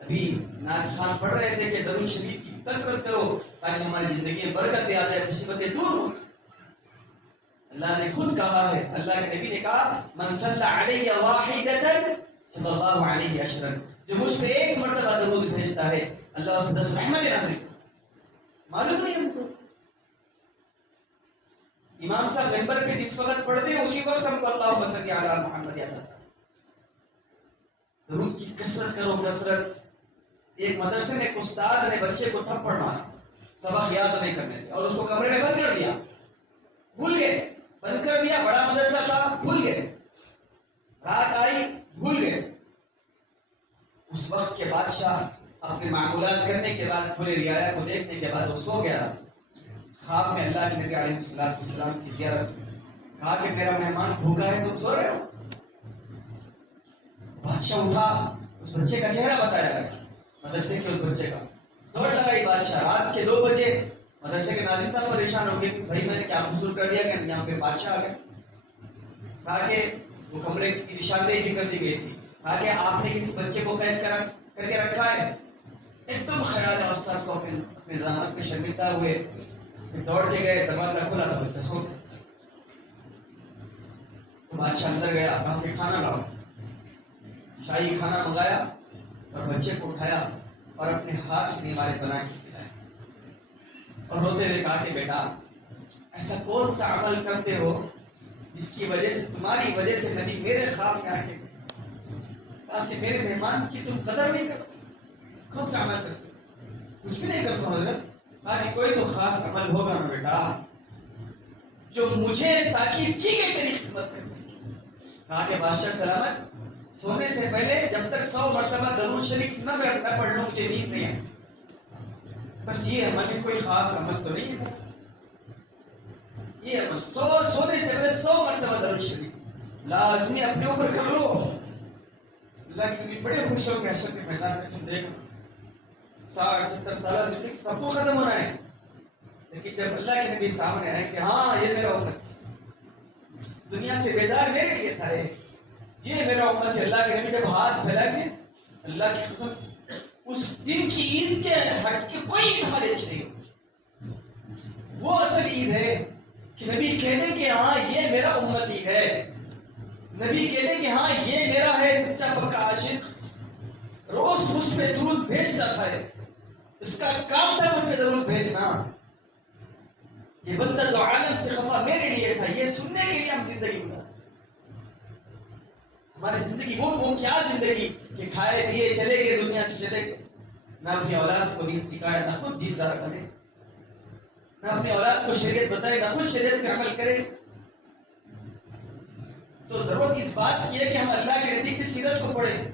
ابھی نعت خوان پڑھ رہے تھے کہ درود شریف کی کثرت کرو تاکہ ہماری زندگی میں برکتیں آ جائے, مصیبتیں دور ہو جائیں. اللہ نے خود کہا ہے, اللہ کے نبی نے کہا من صلی علیہ واحدۃ صلی اللہ علیہ عشرا, جو مجھ پہ ایک مرتبہ درود بھیجتا ہے اللہ اس کو 10 رحمتیں نازل. معلوم نہیں ہم کو امام صاحب ممبر پہ جس وقت پڑھتے ہیں اسی وقت ہم کو اللہم صلی علی محمد یاد آتا ہے. درود کی کثرت کرو, کثرت. ایک مدرسے میں ایک استاد نے بچے کو تھپڑ مارا, سبق یاد نہیں کرنے دیا اور اس کو کمرے میں بند کر دیا. بھول گئے, بند کر دیا. بڑا مدرسہ تھا, بھول گئے. رات آئی, بھول گئے. اس وقت کے بادشاہ اپنے معمولات کرنے کے بعد پورے رعایا کو دیکھنے کے بعد وہ سو گیا. خواب میں اللہ کے نبی علیہ السلام کی زیارت. کہا کہ میرا مہمان بھوکا ہے, تم سو رہے ہو. بادشاہ اٹھا, اس بچے کا چہرہ بتایا گیا مدرسے کے اس بچے کا. دوڑ لگائی بادشاہ. رات کے 2 بجے مدرسے کے ناظرین صاحب پریشان ہو گئے کہ بھائی میں نے کیا قصور کر دیا کہ یہاں پہ بادشاہ آ گئے. کہا کہ وہ کمرے کی نشاندہی بھی کر دی گئی تھی. کہا کہ آپ نے کس بچے کو قید کر کے رکھا ہے. ایک دم خیال ہے استاد کو اپنے داماد میں شرمندہ ہوئے. پھر دوڑ کے گئے, دروازہ کھلا تھا, بچہ سو گیا. تو بادشاہ اندر گیا, کہا کہ کھانا لاؤ. شاہی کھانا منگایا اور بچے کو اٹھایا اور اپنے ہاتھ سے نوالے بنا کے کھلایا اور روتے ہوئے کہا کہ بیٹا ایسا کون سا عمل کرتے ہو جس کی وجہ سے, تمہاری وجہ سے نبی میرے خواب میں آ کے کہا کہ میرے مہمان کی تم قدر نہیں کرتے, کون سا عمل کرتے ہو؟ کچھ بھی نہیں کرتا ہوں حضرت. کہا کہ کوئی تو خاص عمل ہوگا نا بیٹا جو مجھے تاکید کی گئی تیری خدمت کرنے کی. کہا کہ بادشاہ سلامت, سونے سے پہلے جب تک 100 مرتبہ درود شریف نہ پڑھ لوں مجھے نیند نہیں آتی. بس یہ عمل ہے, کوئی خاص عمل تو نہیں ہے. یہ عمل سونے سے پہلے 100 مرتبہ درود شریف لازمی اپنے اوپر کر لو. اللہ کے نبی بڑے خوش ہو گئے. حشر کے میدان میں تم دیکھو 60-70 سالہ زندگی سب کو ختم ہونا ہے, لیکن جب اللہ کے نبی سامنے آئے کہ ہاں یہ میرا امت ہے, دنیا سے بیزار میرے لیے تھا, یہ میرا امت ہے. اللہ کے نبی جب ہاتھ پھیلائیں گے, اللہ کی قسم اس دن کی عید کے ہٹ کے کوئی عید ہمارے اچھی نہیں ہوگی. وہ اصل عید ہے کہ نبی کہتے کہ ہاں یہ میرا امتی ہے, نبی کہتے کہ ہاں یہ میرا ہے سچا پکا عاشق, روز اس پہ درود بھیجتا تھا. اس کا کام تھا مجھ پہ درود بھیجنا. یہ بندہ جو عالم سے خفا میرے لیے تھا, یہ سننے کے لیے ہم زندگی گزار. ہماری زندگی وہ کیا زندگی کہ کھائے پیے چلے گئے, دنیا سے چلے گئے, نہ اپنی اولاد کو دین سکھائے, نہ خود دیندار بنے, نہ اپنی اولاد کو شریعت بتائے, نہ خود شریعت پہ عمل کرے. تو ضرورت اس بات کی ہے کہ ہم اللہ کے نبی کی سیرت کو پڑھیں.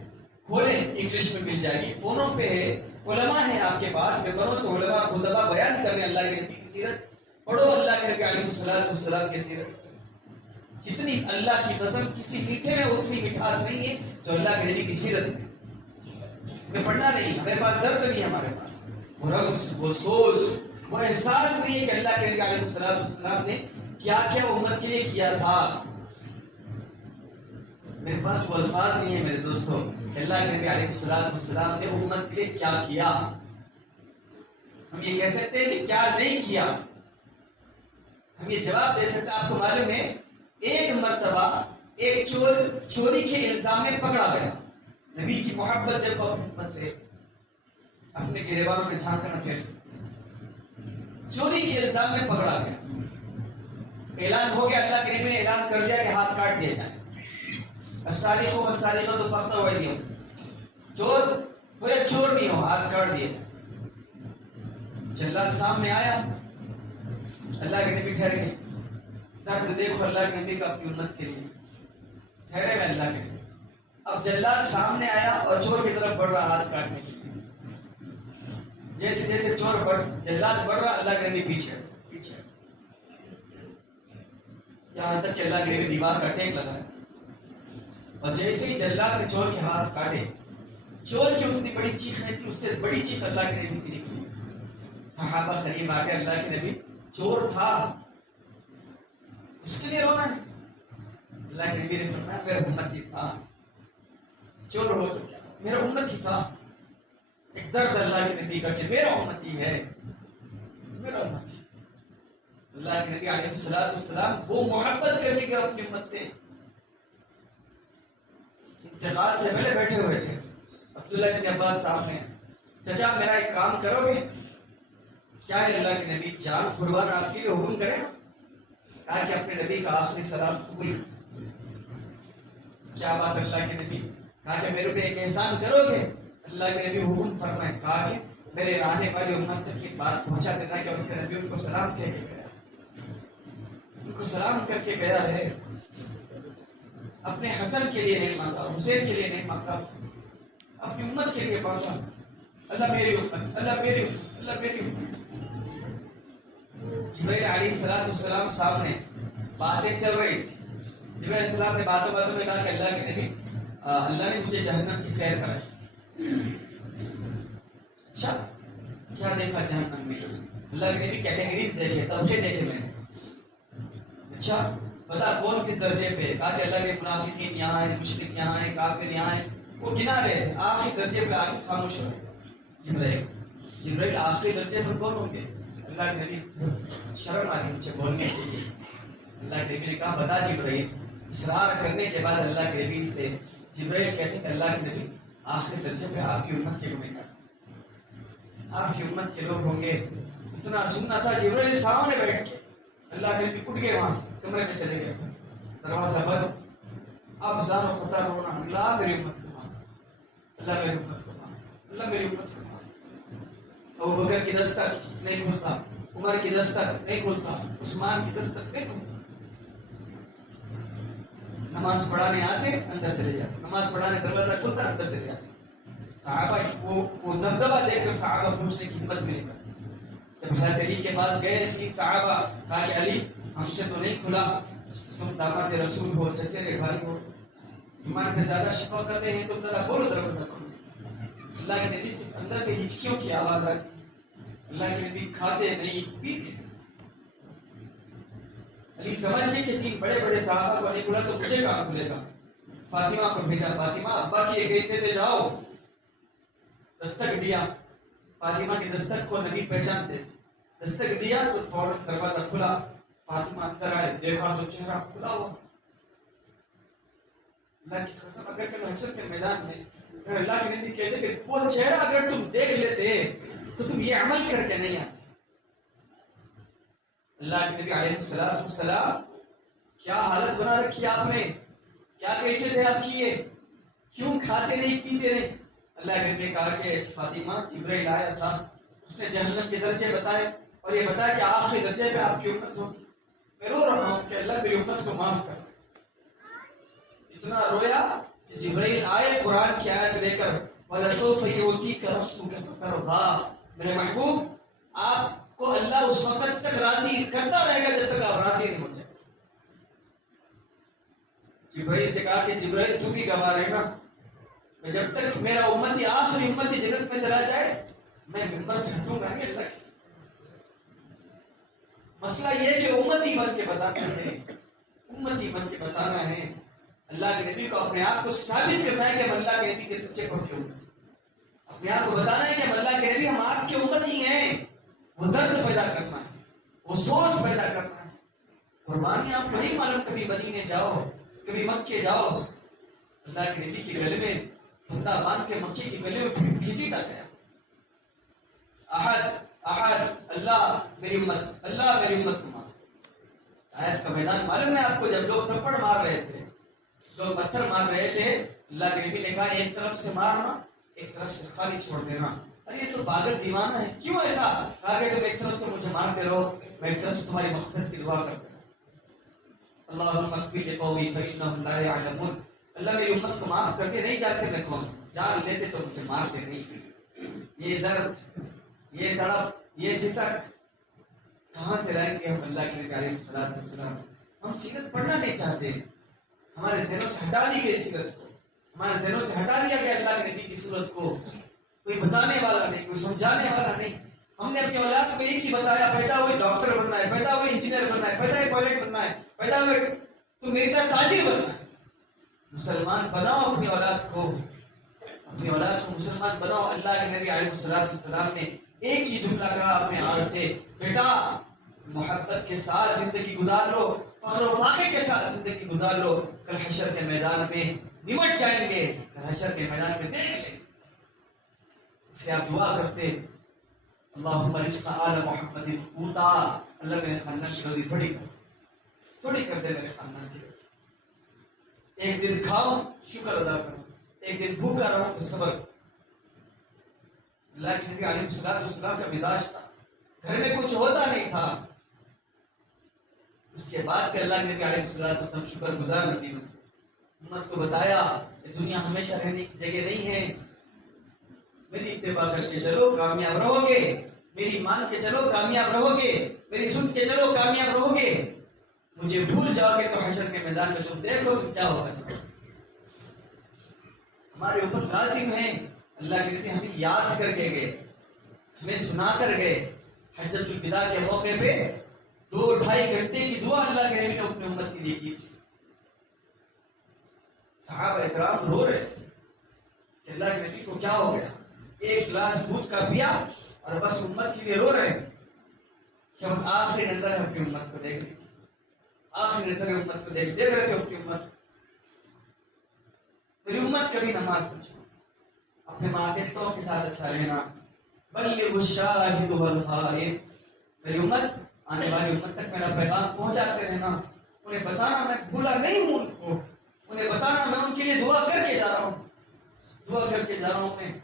کھولیں, انگلش میں مل جائے گی, فونوں پہ ہے, علماء ہیں آپ کے پاس, ممبروں سے علماء خطبہ بیان کر رہے ہیں اللہ کے نبی کی سیرت. پڑھو اللہ کے نبی علیہ السلام کی سیرت. جتنی اللہ کی قسم کسی میٹھے میں اتنی مٹھاس نہیں ہے جو اللہ کے نبی کی سیرت ہے. ہمیں پڑھنا نہیں, ہمارے پاس درد نہیں, ہمارے پاس وہ رقص, وہ سوز, وہ احساس نہیں ہے کہ اللہ کے نبی علیہ السلام نے کیا کیا امت کے لیے کیا تھا. میرے پاس وہ الفاظ نہیں ہے میرے دوستوں کہ اللہ کے نبی علیہ السلام نے امت کے لیے کیا کیا. ہم یہ کہہ سکتے ہیں کہ کیا نہیں کیا, ہم یہ جواب دے سکتے. آپ کو معلوم ہے ایک مرتبہ ایک چور چوری کے الزام میں پکڑا گیا. نبی کی محبت دیکھو اپنی امت سے، اپنے گریبانوں میں جھانکنا پھر. چوری کے الزام میں پکڑا گیا، اعلان ہو گیا، اللہ کے نبی نے اعلان کر دیا کہ ہاتھ کاٹ دیے جائیں. السارق والسارقۃ فاقطعوا ایدیہم، چور کوئی چور نہیں ہو، ہاتھ کاٹ دیے. جلاد سامنے آیا، اللہ کے نبی ٹھہر گئے. درد دیکھو اللہ کے نبی کا اپنی امت کے لیے، ٹھہرے گا اللہ کے نبی. اب جلاد سامنے آیا اور چور کی طرف بڑھ رہا ہاتھ کاٹنے کے لیے. جیسے جیسے جلاد بڑھ رہا، اللہ کے نبی پیچھے پیچھے، یہاں تک کہ اللہ کے نبی دیوار کا ٹیک لگایا. اور جیسے ہی جلاد نے چور کے ہاتھ کاٹے، چور کی اتنی بڑی چیخ نہیں تھی، اس سے بڑی چیخ اللہ کے نبی کی نکلی. صحابہ قریب آ کے اللہ کے نبی چور تھا اس کے لیے رونا ہے. اللہ کے نبی نے فرمایا میرا امتی تھا، چور ہو تو کیا، میرا امتی تھا. ایک درد اللہ کے نبی کا کہ میرا امتی ہے، میرا امتی. اللہ کے نبی علیہ السلام وہ محبت کر کے گئے اپنی امت سے. انتقال سے پہلے بیٹھے ہوئے تھے عبداللہ بن عباس صاحب نے، چچا میرا ایک کام کرو گے؟ کیا ہے اللہ کے نبی؟ جان قربان آپ کے لیے حکم کریں. کہا کہ اپنے نبی کا آخری سلام قبول. کیا بات اللہ کے نبی. کہا کہ میرے پہ ایک احسان کرو گے؟ اللہ کے نبی حکم فرمائے. کہا کہ میرے آنے والی امت تک یہ بات پہنچا دینا کہ ان کے نبی ان کو سلام کہہ کے گیا، ان کو سلام کر کے گیا ہے. اپنے حسن کے لیے نہیں مانگا، حسین کے لیے نہیں مانگا، اپنی امت کے لیے مانگا. اللہ میری امت، اللہ میری امت، اللہ میری امت. جبرائیل علیہ السلام سامنے باتیں چل رہی تھی. جبرائیل علیہ السلام نے باتوں باتوں میں کہا کہ اللہ کے نبی اللہ نے مجھے جہنم کی سیر کرائی. اچھا کیا دیکھا جہنم میں؟ اللہ کے نبی کیٹیگریز دیکھے، طبقے دیکھے میں نے. اچھا بتا کون کس درجے پہ؟ کہا کہ اللہ کے منافقین یہاں ہیں، مشرک یہاں ہیں، کافر یہاں ہیں. وہ گنا رہے تھے، آخری درجے پہ آگے خاموش ہو گئے. جبرائیل آخری درجے پر کون ہوں گے؟ اللہ کے نبی شرم آ رہی مجھے بولنے کے لیے. اللہ کے نبی نے کہا بتا جبرائیل. اصرار کرنے کے بعد اللہ کے نبی سے جبرائیل کہتے ہیں کہ اللہ کے نبی آخری درجے پہ آپ کی امت کے گنہگار، آپ کی امت کے لوگ ہوں گے. اتنا سننا تھا. جبرائیل سامنے بیٹھ کے اللہ کے نبی اٹھ گئے، وہاں سے کمرے میں چلے گئے، دروازہ بند. اب زار و خطا رونا، اللہ میری امت کو معاف، اللہ میری امت کو معاف، اللہ میری امت کو معاف. ابو بکر کی دستک نہیں کھلتا، عمر کی دستک نہیں کھلتا، عثمان کی دستک نہیں کھلتا. نماز پڑھانے آتے اندر چلے جاتے، نماز پڑھانے دروازہ کھلتا اندر چلے جاتے. صحابہ وہ دبدبہ دیکھ کر صحابہ پوچھنے کی ہمت نہیں کرتے. جب حضرت علی کے پاس گئے 3 صحابہ، کہا کہ علی ہم سے تو نہیں کھلا، تم داماد رسول ہو، چچیرے بھائی ہو، تمہارے پہ زیادہ شفقتیں ہیں، تم ذرا بولو دروازہ کھولو. اللہ کے نبی سے اندر سے ہچکیوں کی آواز آتی. اللہ کے نبی کھاتے نہیں پیتے. علی سمجھ گئے کہ 3 بڑے بڑے صحابہ کو نہیں کھلا تو مجھے کہاں کھلے گا. فاطمہ کو بھیجا. فاطمہ ابا کی گئے تھے جاؤ. دستک دیا. فاطمہ کی دستک کو نبی پہچانتے تھے. دستک دیا تو فوراً دروازہ کھلا. فاطمہ اندر آئے، دیکھا تو چہرہ کھلا ہوا. اللہ کی قسم اگر کل حشر کے میدان میں اگر اللہ کے نبی کہتے کہ وہ چہرہ اگر تم دیکھ لیتے تو تم یہ عمل کر کے نہیں آتے. اللہ کے نبی علیہ السلام کیا حالت بنا رکھی آپ نے، کیا کیفیت ہے آپ کی، یہ کیوں کھاتے نہیں پیتے نہیں. اللہ کے نبی نے کہا کہ فاطمہ جبرائیل آیا تھا، اس نے جہنم کے درجے بتائے اور یہ بتایا کہ آخری درجے پہ آپ کی امت ہوگی. میں رو رہا ہوں کہ اللہ میری امت کو معاف کر. اتنا رویا کہ جبرائیل آئے قرآن کی آیت لے کر، وَلَسَوْفَ يُعْطِيكَ رَبُّكَ فَتَرْضَىٰ. میرے محبوب آپ کو اللہ اس وقت تک راضی کرتا رہے گا جب تک آپ راضی نہیں ہو جائیں. جبرائیل سے کہا کہ جبرائیل تو بھی گواہ رہنا، میں جب تک میرا امتی آخری امتی جنت میں چلا جائے میں منبر سے ہٹوں گا نہیں. اللہ کی مسئلہ یہ ہے کہ امتی بن کے بتانا ہے، امتی بن کے بتانا ہے. اللہ کے نبی کو اپنے آپ کو ثابت کرنا ہے کہ ہم اللہ کے نبی کے سچے پکے امتی. اپنے آپ کو بتانا ہے کہ ہم اللہ کے نبی، ہم آپ کی امتی ہیں. وہ درد پیدا کرنا ہے، وہ سوچ پیدا کرنا ہے، قربانی آپ کو نہیں معلوم، کبھی مدینے جاؤ، کبھی مکے جاؤ، اللہ کے نبی کے گلے میں بندہ باندھ کے مکے کے گلے میں پھر گھسیٹا گیا، احد احد، اللہ میری امت، اللہ میری امت کو معاف۔ آیا اس کا میدان معلوم ہے آپ کو؟ جب لوگ تھپڑ مار رہے تھے، لوگ پتھر مار رہے تھے، اللہ کے نبی نے کہا ایک طرف سے مارنا، ایک طرف سے خالی چھوڑ دینا۔ ارے یہ تو پاگل دیوانہ ہے، کیوں ایسا؟ کہا کہ تم ایک طرف سے مجھے مارتے رہو، میں ایک طرف سے تمہاری مغفرت کی دعا کرتا ہوں۔ اللہم اغفر لقومی فإنہم لا یعلمون، اللہ میری امت کو معاف کر دے، نہیں جانتے میں کون، جان لیتے تو مجھے مارتے نہیں۔ یہ درد، یہ تڑپ، یہ سسک کہاں سے لائیں گے ہم اللہ کے نبی علیہ السلام؟ ہم سیرت پڑھنا نہیں چاہتے، ہمارے ذہنوں سے ہٹا دی گئی سیرت کو، ہمارے ذہنوں سے ہٹا دیا گیا اللہ کے نبی کی صورت کو، کوئی بتانے والا نہیں، کوئی سمجھانے والا نہیں۔ ہم نے اپنی اولاد کو ایک ہی بتایا، پیدا ہوئے ڈاکٹر بننا ہے، پیدا ہوئے انجینئر بننا ہے، پیدا ہوئے پائلٹ بننا ہے، پیدا ہوئے تو میری طرح تاجر بننا ہے۔ مسلمان بناؤ اپنی اولاد کو، اپنی اولاد کو مسلمان بناؤ۔ اللہ کے نبی علیہ السلام نے ایک ہی جملہ کہا اپنے آل سے، بیٹا محبت کے ساتھ زندگی گزار لو، فخر و فاخر کے ساتھ زندگی گزار لو، کل حشر کے میدان میں نمٹ جائیں گے، کل حشر کے میدان میں دیکھ لیں۔ اس لیے آپ دعا کرتے، اللہم رزق آل محمد قوتا، اللہ میرے خاندان کی روزی تھوڑی کر دے، میرے خاندان کی روزی۔ ایک دن کھاؤ شکر ادا کرو، ایک دن بھوکا رہو تو صبر۔ اللہ کے نبی علیہ السلام کا مزاج تھا، گھر میں کچھ ہوتا نہیں تھا، اس کے بعد بھی اللہ کے نبی علیہ السلام شکر گزار نبی امت کو بتایا کہ دنیا ہمیشہ رہنے کی جگہ نہیں ہے، میری اتباع کر کے چلو کامیاب رہو گے، میری مان کے چلو کامیاب رہو گے، میری سن کے چلو کامیاب رہو گے، مجھے بھول جاؤ گے تو حشر کے میدان میں تم دیکھو کہ کیا ہوگا۔ ہمارے اوپر لازم ہے، اللہ کے نبی ہمیں یاد کر کے گئے، ہمیں سنا کر گئے۔ حجۃ الوداع کے موقع پہ 2-2.5 گھنٹے کی دعا اللہ کے نبی نے اپنی امت کے لیے کی تھی۔ صحابہ اکرام رو رہے تھے کہ اللہ کے نبی کو کیا ہو گیا، ایک گلاس دودھ کا پیا اور بس امت کے لیے رو رہے ہیں کہ بس آخری نظر ہے اپنی امت کو دیکھ لی، آخری نظر ہے امت کو دیکھ رہے تھے اپنی امت۔ میری امت کبھی نماز پڑھو، اپنے ماتحتوں کے ساتھ اچھا رہنا، بلغ الشاہد والغائب، میری امت آنے والی امت تک میرا پیغام پہنچاتے رہنا، انہیں بتانا میں بھولا نہیں ہوں ان کو، انہیں بتانا میں ان کے لیے دعا کر کے جا رہا ہوں، دعا کر کے جا رہا ہوں انہیں۔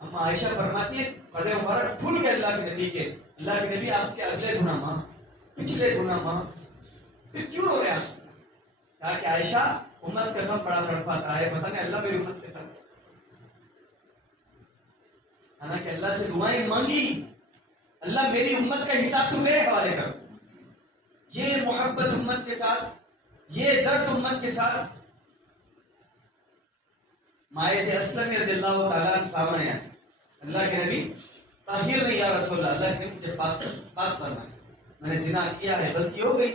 اما عائشہ فرماتی ہے قدم مبارک بھول گئے اللہ کے نبی کے، اللہ کے نبی آپ کے اگلے گناہ معاف، پچھلے گناہ معاف، پھر کیوں رو رہے ہیں؟ کہا کہ عائشہ امت کا غم بڑا تڑپاتا ہے، پتہ نہیں اللہ میری امت کے ساتھ، حالانکہ اللہ سے دعائیں مانگی، اللہ میری امت کا حساب تم میرے حوالے کر، یہ محبت امت کے ساتھ، یہ درد امت کے ساتھ۔ مائز اسلم رضی اللہ تعالیٰ عنہ سامنے آئے، اللہ کے نبی طاہر نہیں یا رسول اللہ، اللہ کے نبی مجھے پاک فرمائے، میں نے زنا کیا ہے، غلطی ہو گئی،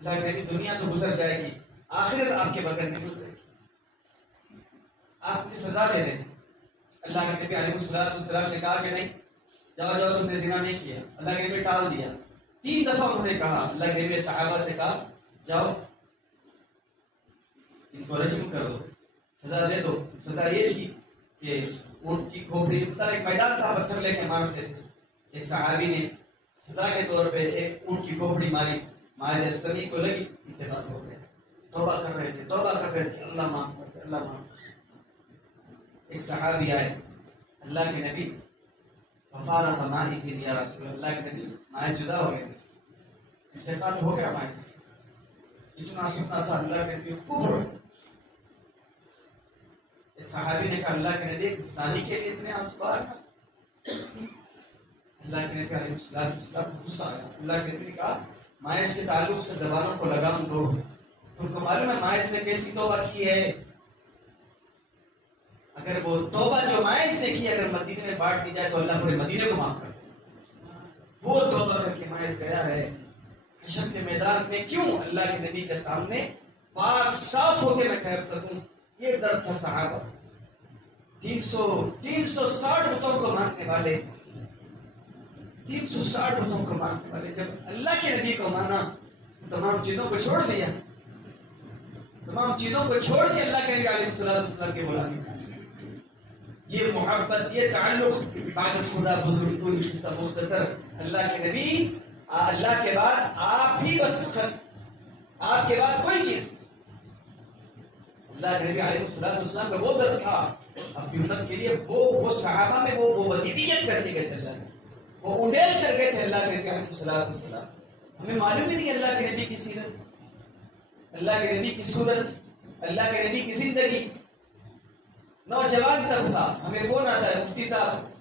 اللہ کے نبی دنیا تو گزر جائے گی، آخرت آپ کے بغیر نہیں گزرے گی، آپ مجھے سزا دے دیں۔ اللہ کے نبی علیہ السلام نے کہا کہ نہیں، جاؤ جاؤ تم نے زنا نہیں کیا، اللہ کے نبی ٹال دیا۔ 3 دفعہ انہوں نے کہا، اللہ کے نبی صحابہ سے کہا جاؤ ان کو رجم کر دو، سزا دے دو۔ سزا یہ تھی کہ اونٹ کی کھوپڑی، مطلب ایک میدان تھا، پتھر لے کے مارتے تھے، ایک صحابی نے سزا کے طور پہ ایک اونٹ کی کھوپڑی ماری، مائز اسلمی کو لگی، انتقال ہو گیا۔ توبہ کر رہے تھے، توبہ کر رہے تھے، اللہ معاف کر دے، اللہ معاف کر دے۔ ایک صحابی آئے، اللہ کے نبی وفارت مائز یا رسول اللہ کے نبی، مائز جدا ہو گیا، انتقال ہو گیا مائز، اتنا سننا تھا، اللہ کے نبی خوب روئے۔ ایک صحابی نے کہا اللہ کے نبی زانی کے لیے اتنے آنسو آ رہا، اللہ کے نبی علیہ السلام غصہ آیا، اللہ کے نبی نے کہا مائز کے تعلق سے زبانوں کو لگام دو، تم کو معلوم ہے مائز نے کیسی توبہ کی ہے؟ اگر وہ توبہ جو مائز نے کی اگر مدینے میں بانٹ دی جائے تو اللہ پورے مدینے کو معاف کر دے، وہ توبہ کر کے مائز گیا ہے حشر کے میدان میں۔ کیوں؟ اللہ کے نبی کے سامنے پاک صاف ہو کے میں ٹھہر سکوں، یہ درد تھا صحابہ۔ 360 بتوں کو ماننے والے، 360 بتوں کو ماننے والے، جب اللہ کے نبی کو مانا تمام چیزوں کو چھوڑ دیا, تمام چیزوں کو چھوڑ کے اللہ کے نبی علیہ السلام کے غلامی. یہ محبت, یہ تعلق. بعد خدا بزرگ تو یہ قصہ مختصر. اللہ کے نبی, اللہ کے بعد آپ ہی بس, آپ کے بعد کوئی چیز. اللہ کے نبی علیہ السلام کا وہ در تھا اپنی امت کے لیے, وہ صحابہ میں وہ ودیعت کرنے گئے تھے, اللہ نے وہ انڈیل کر گئے تھے اللہ کے نبی علیہ السلام. ہمیں معلوم ہی نہیں اللہ کے نبی کی سیرت, اللہ کے نبی کی صورت, اللہ کے نبی کی زندگی. نوجوان تب تھا, ہمیں فون آتا ہے مفتی صاحب